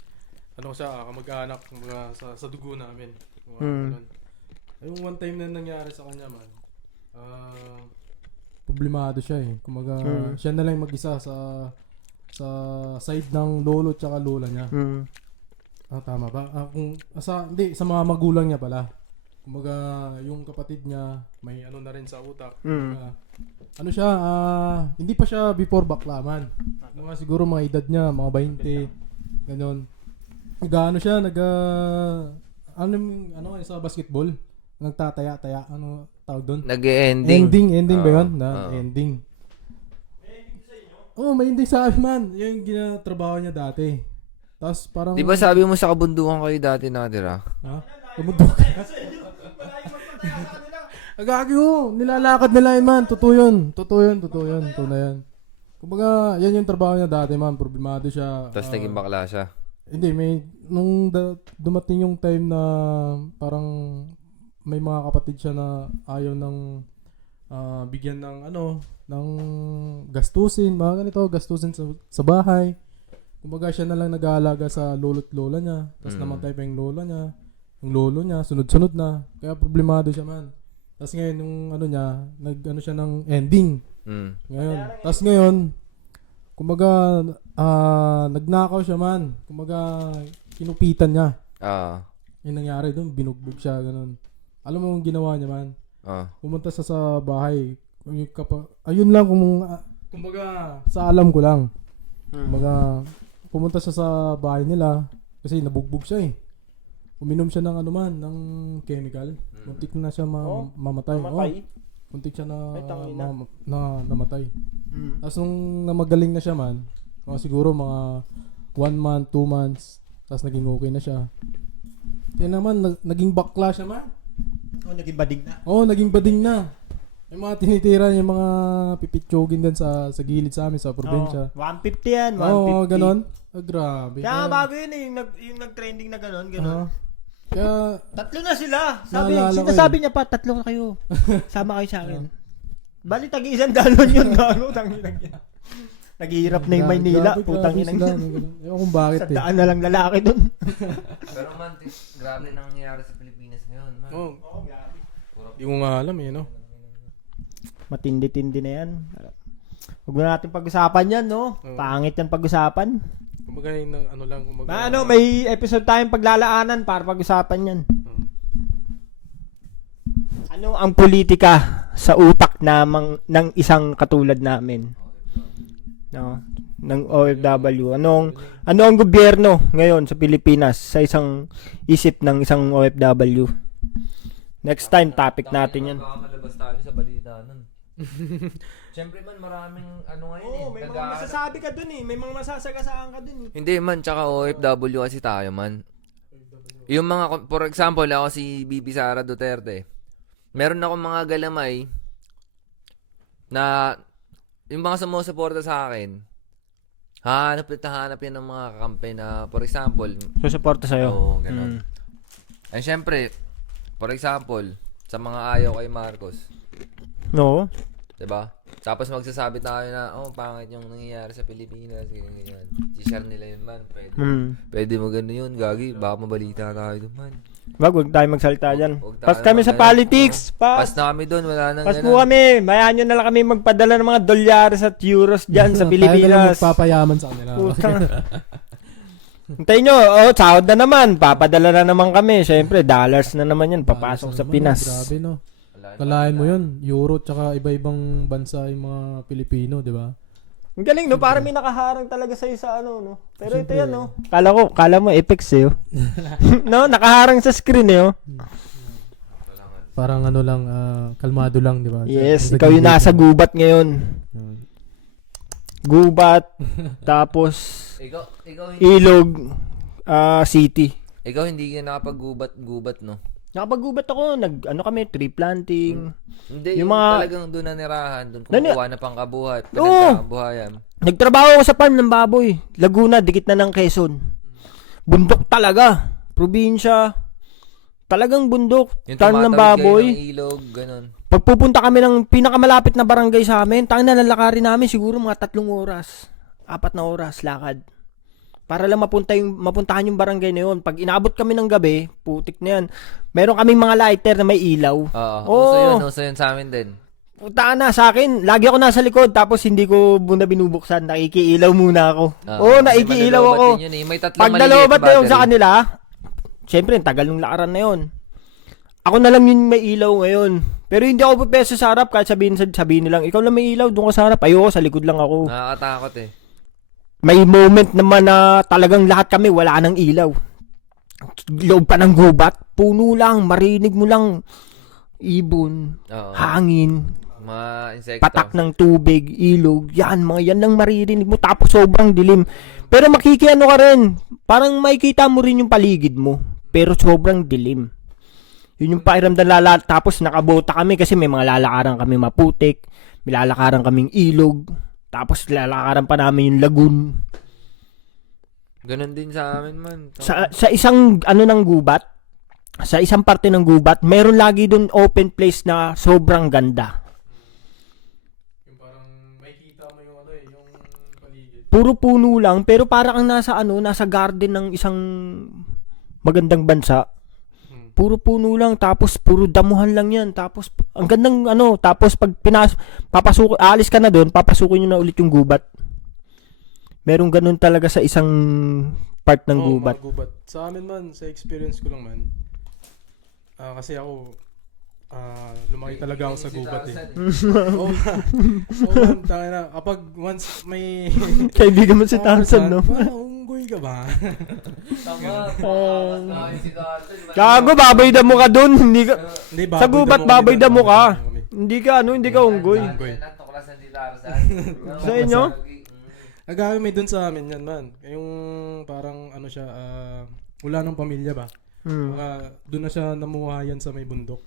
siya, kamag-anak sa dugo namin. Yung one time na nangyari sa kanya man, problemado siya eh. Kumaga, siya na lang mag-isa sa side ng lolo tsaka lola niya. Tama ba? Hindi, sa mga magulang niya pala. Kumbaga, yung kapatid niya, may ano na rin sa utak. Kumbaga, ano siya, hindi pa siya before baklaman. Mga siguro mga edad niya, mga 20, gano'n. Ano siya, ano sa basketball? Nagtataya-taya, ano tawag doon? Nag-ending. Ending ba yun? Ending. May ending sa amin man. Yung ginatrabaho niya dati. Tapos parang... Di ba sabi mo sa kabundukan kayo dati natira? Ha? Tumundok. Agagi ho, nilalakad nila yun man. Totoo yun. Tunay yan. Kumbaga, yan yung trabaho niya dati man. Problemado siya. Tapos naging bakla siya. Hindi, nung dumating yung time na parang may mga kapatid siya na ayaw ng bigyan ng ng gastusin, mga ganito, gastusin sa bahay. Kumbaga siya na lang nag-aalaga sa lolo't lola niya. Tapos namatay pa yung lola niya. Yung lolo niya, sunod-sunod na. Kaya problemado siya man. Tapos ngayon, yung niya, nag-ano siya ng ending. Ngayon. Tapos ngayon, kumbaga, nagnakaw siya man. Kumbaga, kinupitan niya. Yung nangyari doon, binugbog siya, ganun. Alam mo yung ginawa niya man? Pumunta sa bahay. Ayun lang, kumbaga, sa alam ko lang. Kumbaga, pumunta siya sa bahay nila kasi nabugbog siya eh. Uminom siya ng ng chemical. Muntik na siya mamatay. Muntik siya na namatay. Tapos nung namagaling na siya man, siguro mga 1 month, 2 months, tapos naging okay na siya. Kaya naman, naging bakla siya man. Naging bading na. Naging bading na. Yung mga tinitira, yung mga pipitsugin din sa gilid sa amin, sa probinsya. 150 yan, 150. Ganon. Grabe. Kaya bago yun eh, yung nag-trending na ganon. Kaya, 3 na sila. Naalala Niya pa, 3 na kayo. Sama kayo sa akin. Bali, tag-100 yun. Naghihirap na yung Maynila. Putang inang yun. Ewan kung bakit Sa daan na lang lalaki dun. Pero man, grabe nang nangyayari sa Pilipinas ngayon, man. grabe. Hindi ko nga alam no? Matindi-tindi na yan. Huwag na natin pag-usapan yan, no? Pangit yan pag-usapan. Kumbaga yung lang. Kumbaga, may episode tayong paglalaanan para pag-usapan yan. Ano ang politika sa utak ng isang katulad namin? No? Ng OFW. Ano ang gobyerno ngayon sa Pilipinas sa isang isip ng isang OFW? Next time, topic natin yan. Makakalabas tayo sa balita nun. Siyempre man, maraming ngayon may mga masasabi ka dun eh. May mga masasagasaan ka dun eh. Hindi man, tsaka OFW kasi tayo man. Yung mga, for example, ako si Bibi Sara Duterte. Meron akong mga galamay na yung mga sumusuporta sa akin, hahanap yan ng mga kakampi na, for example, Susuporta sa'yo. Oo, ganun. And syempre, for example, sa mga ayaw kay Marcos, No? diba? Tapos magsasabi tayo na, pangit yung nangyayari sa Pilipinas, ganyan. I-share nila yun man. Pwede mo gano'n yun, gagi. Baka mabalita tayo doon man. Huwag tayo magsalita dyan. Huwag tayo Pas kami sa mag- politics. Pas na kami doon, wala nang Pas po kami. Mayaan nyo na lang kami magpadala ng mga dolyares at euros dyan sa Tayo na lang Pilipinas. magpapayaman sa kanila. Putang. Hintayin nyo, sahod na naman. Papadala na naman kami. Siyempre, dollars na naman yan. Papasok sa Pinas. Grabe no. Kalahin mo yun, Euro tsaka iba-ibang bansa yung mga Pilipino, di ba? Ang galing, no? Parang may nakaharang talaga sa'yo sa no? Pero ito yan, no? Kala mo, Apex, eh, oh. No? Nakaharang sa screen, eh, oh. Parang kalmado lang, di ba? Yes, ikaw yung nasa gubat ngayon. Gubat, tapos Ikaw Ilog City. Ikaw hindi ka nakapag-gubat, no? Nakapag-gubat ako, kami, tree planting. Hindi, Yung yung mga- talagang doon na nirahan, doon kumukuha na pang kabuhat, Oo. pinagkabuhayan. Nagtrabaho ako sa farm ng baboy. Laguna, dikit na ng Quezon. Bundok talaga. Probinsya. Talagang bundok. Yung Farm ng tumatawid baboy. kayo ng ilog, ganun. Pagpupunta kami ng pinakamalapit na barangay sa amin, tangina lalakarin namin siguro mga 3 oras. 4 na oras lakad. Para lang mapuntahan yung barangay na yun. Pag inaabot kami ng gabi, putik na yan. Meron kaming mga lighter na may ilaw. Oo, Oo. uso yun sa amin din. Puta na sa akin, lagi ako nasa likod tapos hindi ko muna binubuksan, nakikiilaw muna ako. Oo, kasi nakikiilaw malulubat ako. din yun eh. May tatlong Pag maliliit dalawa ba yung sa battery. kanila, syempre, tagal ng lakaran na yun. Ako na lang yung may ilaw ngayon. Pero hindi ako pupesa sa harap kahit sabihin nilang, ikaw lang may ilaw, doon ka sa harap. Ayoko, sa likod lang ako. Nakakatakot eh. May moment naman na talagang lahat kami wala nang ilaw. Loob pa ng gubat, puno lang, marinig mo lang ibon, Oo. hangin, Mga insekto. patak ng tubig, ilog, yan lang maririnig mo tapos sobrang dilim. Pero makikiano ka rin, parang makikita mo rin yung paligid mo, pero sobrang dilim. Yun yung pakiramdam tapos nakabota kami kasi may mga lalakaran kami maputik, may lalakaran kaming ilog, tapos lalakaran pa namin yung lagoon. Ganon din sa amin man. Sa isang ng gubat, sa isang parte ng gubat, meron lagi dun open place na sobrang ganda. Yung parang makikita mo yung yung paligid. Puro puno lang, pero parang kang nasa garden ng isang magandang bansa. Puro puno lang, tapos puro damuhan lang yan. Tapos, ang gandang tapos pag aalis ka na doon, papasukin nyo na ulit yung gubat. Merong ganun talaga sa isang part ng gubat. Mga gubat. Sa amin man, sa experience ko lang man, kasi ako, lumaki talaga ako sa gubat eh. Oo man, tangin na. Kapag once may... Kaibigan mo si Thompson, no? Unggoy ka ba? Tama. Gago, babay damo ka doon. Hindi ka, Hindi, sa gubat, babay damo ka. Hindi ka, hindi ka unggoy. Unggoy. Natuklasan ni Tarzan. Sa inyo? Agawin may dun sa amin yan man. Yung parang siya, wala ng pamilya ba? Doon na siya namuhayan sa may bundok.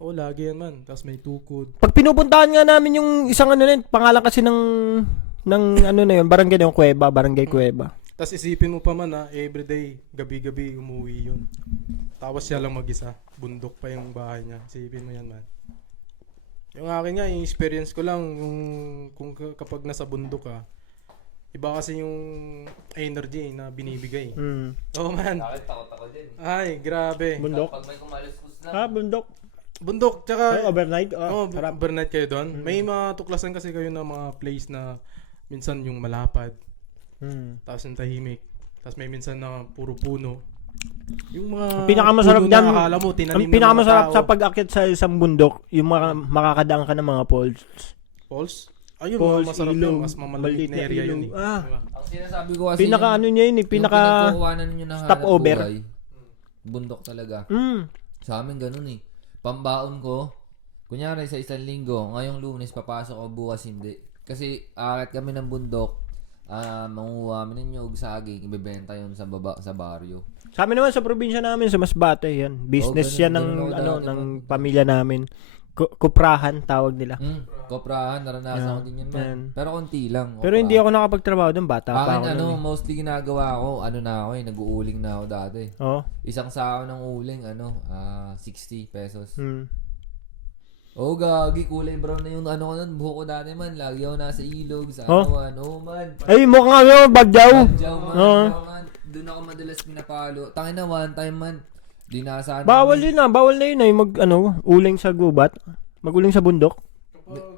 Oo, lagi yan man. Tapos may tukod. Pag pinupuntahan nga namin yung isang pangalan kasi ng na yun, barangay yung Kuweba, barangay Kuweba. Tapos isipin mo pa man everyday, gabi-gabi umuwi yun. Tapos siya lang mag-isa. Bundok pa yung bahay niya. Isipin mo yan man. Yung akin nga, yung experience ko lang, kung kapag nasa bundok ka, iba kasi yung energy na binibigay. Oo man. Bakit takot ako din. Ay, grabe. Bundok? Pag may kumaluskus lang. Bundok. Bundok, tsaka... Overnight? overnight kayo doon. May matuklasan kasi kayo ng mga place na minsan yung malapad, tapos yung tahimik, tapos may minsan na puro puno. Yung mga Pinakamasarap puno dyan, na akala mo, tinanim ang ng mga pinakamasarap tao. sa pag-akit sa isang bundok, yung makakadaan ka ng mga falls. Falls? Ayun, Falls, masarap ilog, yun. Mas mamalit maliit na na area yun ilog. eh. Diba? Ang sinasabi ko kasi Pinaka niya yun yung pinagkukuhanan ninyo na stopover. Bundok talaga. Mm. Sa amin ganun eh. Pambaon ko, kunyari sa isang linggo, ngayong Lunes papasok ako, bukas hindi. Kasi akit kami ng bundok, manguha kami ng nyug, saging, ibebenta yun sa baba, sa baryo. Sa amin naman sa probinsya namin sa Masbate yan. Business ganun, yan ng ganun ako dati, ng pamilya namin. Kuprahan tawag nila. Koprahan, naranasan ko din yan man. yan. Pero konti lang. Pero hindi ako nakapagtrabaho doon, bata pa ako. Akin nun eh. mostly ginagawa ko, na ako nag-uuling na ako dati. Oo. Isang sako ng uling, 60 pesos. Hmm. Oh, gagi, kulay brown na yung ko nun, buhok ko dati man. Lagi ako nasa ilog, sa Oh? man. Ay, mukhang bagyaw. Badyaw man, Oo. badyaw man. Doon ako madalas pinapalo. Tangin na one time man. Di nasaan. Bawal yun bawal na yun ay uling sa gubat. Maguling sa bundok.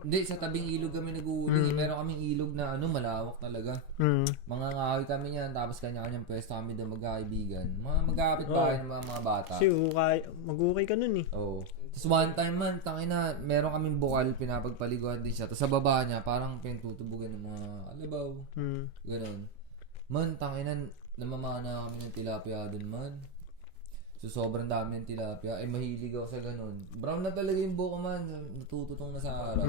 Hindi, sa tabing ilog kami nag-uuling. Meron kaming ilog na malawak talaga. Hmm. Mga ngawi kami yan, tapos kanya-kanyang pwesto kami doon magkaibigan. Mga magkapit bahay ng mga bata. Kasi mag-ukay ka nun eh. Oo. Tapos one time man, tangina, meron kaming bukal, pinapagpaliguan din siya. Tapos sa baba niya, parang pintutubugan ng mga alabaw. Ganon. Man, tangina, namamana kami ng tilapia dun man. So, sobrang dami ng tilapia. Mahilig ako sa ganon. Brown na talaga yung buko man. Natututong na sa araw.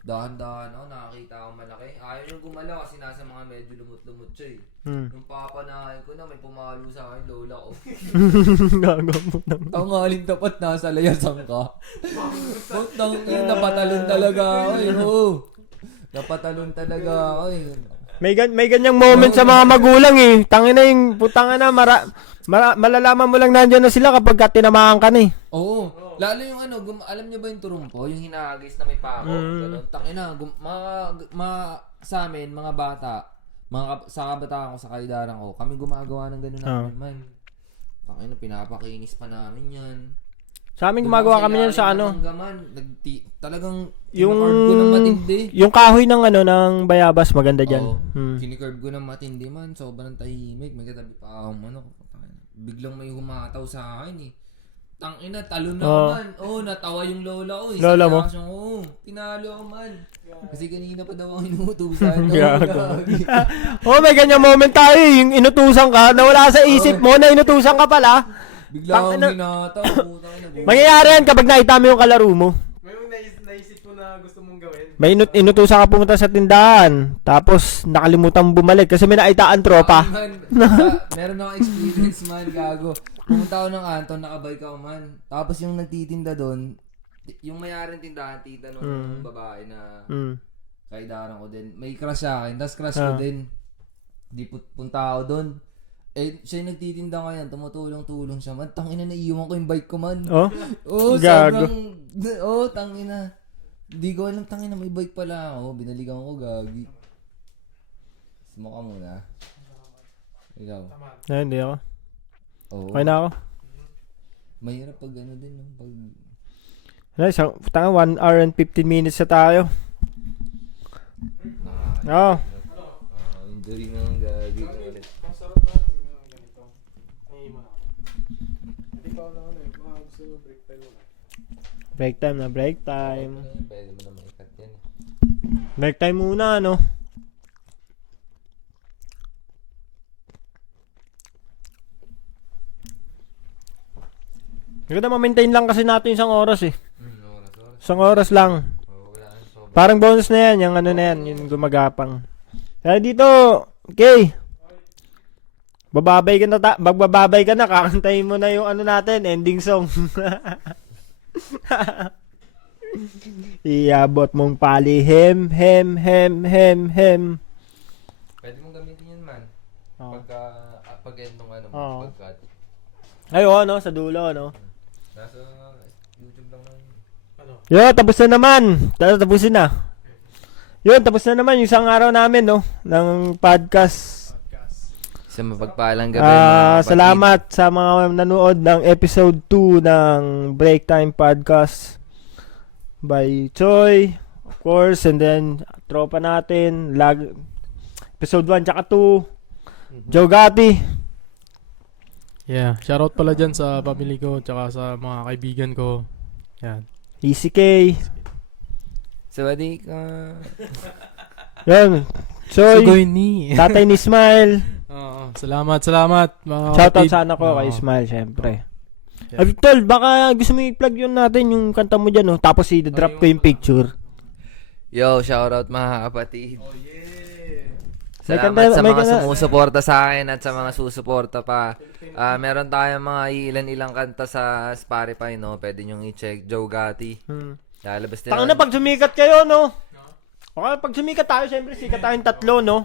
Dahan-dahan ako, nakakita ako malaki. Ayaw yung gumalaw kasi nasa mga medyo lumot-lumot siya eh. Nung papanahin ko na, may pumalo sa akin, lola ko. Gago mo naman. Ang aling tapat, nasa layasan ka. Putang napatalon talaga ako eh. Oo. Napatalon talaga ako eh. May ganyang moment sa mga magulang eh. Tangin na yung putang na malalaman mo lang nandiyan na sila kapag tinamahan ka na eh. Oo. Lalo yung alam niyo ba yung turumpo? Yung hinahagis na may pako. Ganun. Tangina, sa amin, mga bata, sa kabataan ko, sa kaidaran ko, kami gumagawa ng ganun namin man. Tangina, pinapakinis pa namin yan. Sa amin gumagawa kami yan sa ano. Talagang Yung kinikurve ko ng matindi. yung kahoy ng ano ng bayabas maganda diyan. Oo. Hmm. Kinikurve ko ng matindi man. Sobrang tahimik. May katabi pa ako. Biglang may humataw sa akin eh. Tangina, talo na ako man. Natawa yung lola ko. Lola mo? Tinalo ako man. Kasi kanina pa daw ako inuutusan. Gago. May ganyan moment tayo eh. Yung inutusan ka, nawala sa isip mo na inutusan ka pala. Bigla akong Tangina. hinataw. Mangyayari yan kapag nakita mo yung kalaro mo. May yung naisip ko na gusto mong gawin. May inutusan ka pumunta sa tindahan. Tapos nakalimutan bumalik kasi may naitaan tropa. Meron ako experience man, gago. Pumunta ako ng Anton, nakabike ako man. Tapos yung nagtitinda doon, yung mayari ng tindahan, tita nung babae na kaidaran ko din. May crush sa akin, tapos crush ko din. Di punta ako doon. Siya yung nagtitinda ngayon, tumutulong-tulong siya man. Tangina, naiiwan ko yung bike ko man. Gago. Tangina. Di ko alam, tangina, may bike pala ako. Binalikan ko, gagi. Smoke ka muna. Ikaw. Hindi ako. Oo. Okay na ako. Mahirap pag ano din, no? Pag... Tanga 1 hour and 15 minutes na tayo. Injury na ang gagi. Masarap ba yung ganito? Hindi pa ako na ano eh. Gusto mo break time mo na. Break time na, break time. Pwede mo naman ikat yan. Break time muna, no? Hindi na ma-maintain lang kasi natin isang oras eh. Isang oras lang. Parang bonus na yan, yung ano na yan, yung gumagapang. Kaya dito, okay. Magbababay ka na, kakantayin mo na yung ano natin, ending song. Iabot mong palihim, hem. Pwede mong gamitin yan man. Pag endong ano, pagkat. Ay, no, sa dulo, no? Nasa YouTube lang naman. Yo, tapos na naman. Tapusin na. Yun, tapos na naman yung isang araw namin, no? Ng podcast. Sa mapagpalang gabi, mga kapatid. Salamat sa mga nanood ng episode 2 ng Break Time Podcast by Choi, of course, and then tropa natin, episode 1 tsaka 2, Joe Gatti. Yeah, shoutout pala dyan sa family ko tsaka sa mga kaibigan ko. Yan. Easy K. Sawadee ka. Yun. Choi, Sugoy ni. tatay ni Smile. Salamat mga Shoutout kapatid. sana ko kay Smile, syempre. Ay, tol, baka gusto mo i-plug yun natin, yung kanta mo dyan, no? Tapos i-drop ko yung picture. Yo, shoutout mga kapatid. May Salamat sa mga kanta- sumusuporta sa akin at sa mga susuporta pa. Meron tayong mga ilan-ilang kanta sa Spotify, no? Pwede nyo i-check. Joe Gatti. Lalabas din. Tanga na pag sumikat kayo, no? Okay, pag sumikat tayo, syempre sikat tayong tatlo, no?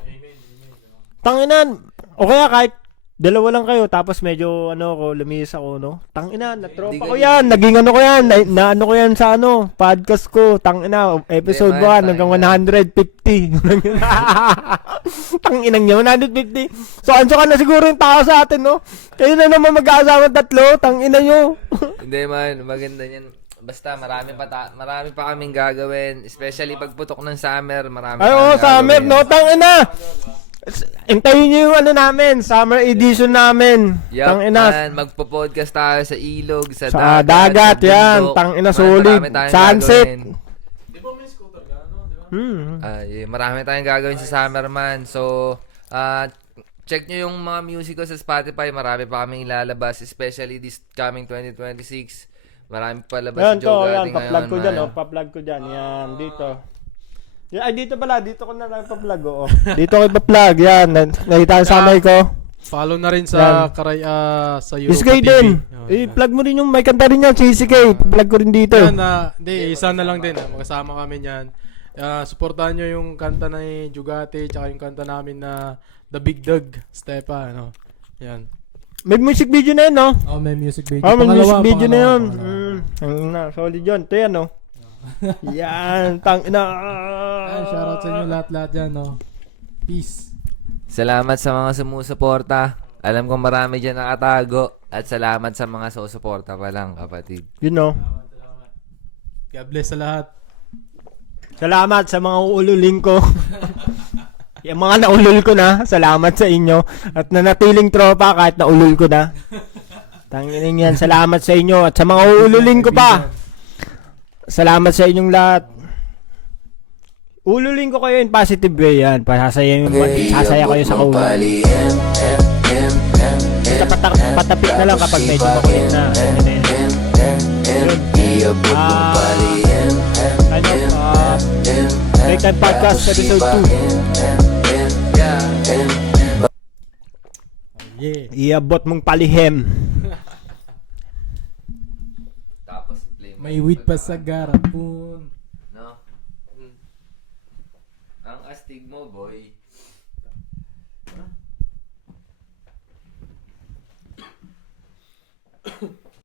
Tanginan. O kaya kahit dalawa lang kayo, tapos medyo, lumihis ako, no? Tanginan, natropa ko yan. Naging ano ko yan. Na ano ko yan sa podcast ko. Tanginan, episode 1 hanggang 150. Tanginang niya, 150. So, anso ka na siguro yung tao sa atin, no? Kayo na naman mag-aasama tatlo. Tanginan nyo. Hindi man, maganda yan. Basta marami pa kaming gagawin, especially pagputok ng summer, marami Ay, pa summer, no? Tangina. Intayin nyo yung namin, summer edition namin. Yup, Tangina. man, magpo-podcast tayo sa ilog, sa Sa dagat, dagat, sa yan. bundok. Tangina, Man, solid. marami tayong Sunset. gagawin. Di ba may scooter ka, no? Di ba? Marami tayong gagawin sa summer, man. So, check nyo yung mga music ko sa Spotify. Marami pa kaming ilalabas, especially this coming 2026. Marami pa labas Yan si Joe to, yan. Gatti Pa-plug ngayon, ko dyan, man. Pa-plug ko dyan. Yan, dito. Ay, dito pala. Dito ko na lang pa-plug, oo. Dito ko pa-plug. Yan. Nakita ang samay ko. Follow na rin sa sa Europa Isikay TV. din. I-plug mo rin yung may kanta rin yan. Si Isikay. Pa-plug ko rin dito. Yan, hindi, isa na lang din. Magkasama kami niyan. Suportahan nyo yung kanta ni Jugate tsaka yung kanta namin na The Big Dog, Stepa, Yan. May music video na yun, no? May music video. May music video na yun. Pangalawa. Solid yun. Ito yan, no? Yan. Tangina. Shoutout sa inyo lahat-lahat dyan, no? Peace. Salamat sa mga sumusuporta. Alam ko marami dyan nakatago. At salamat sa mga susuporta pa lang, kapatid. You know. God bless sa lahat. Salamat sa mga uululing ko. Yung mga naulul ko na, salamat sa inyo. At nanatiling tropa kahit naulul ko na. Tanginin yan, salamat sa inyo. At sa mga uululing ko pa, salamat sa inyong lahat. Ululing ko kayo in positive way yan. Sasaya kayo sa kaulo. Patapik na lang kapag medyo makulit na. Break Time Podcast episode 2. Yeah. Iabot mong palihim. Tapos play mo. May wheat pa sa garapon. No? Ang astig mo, boy.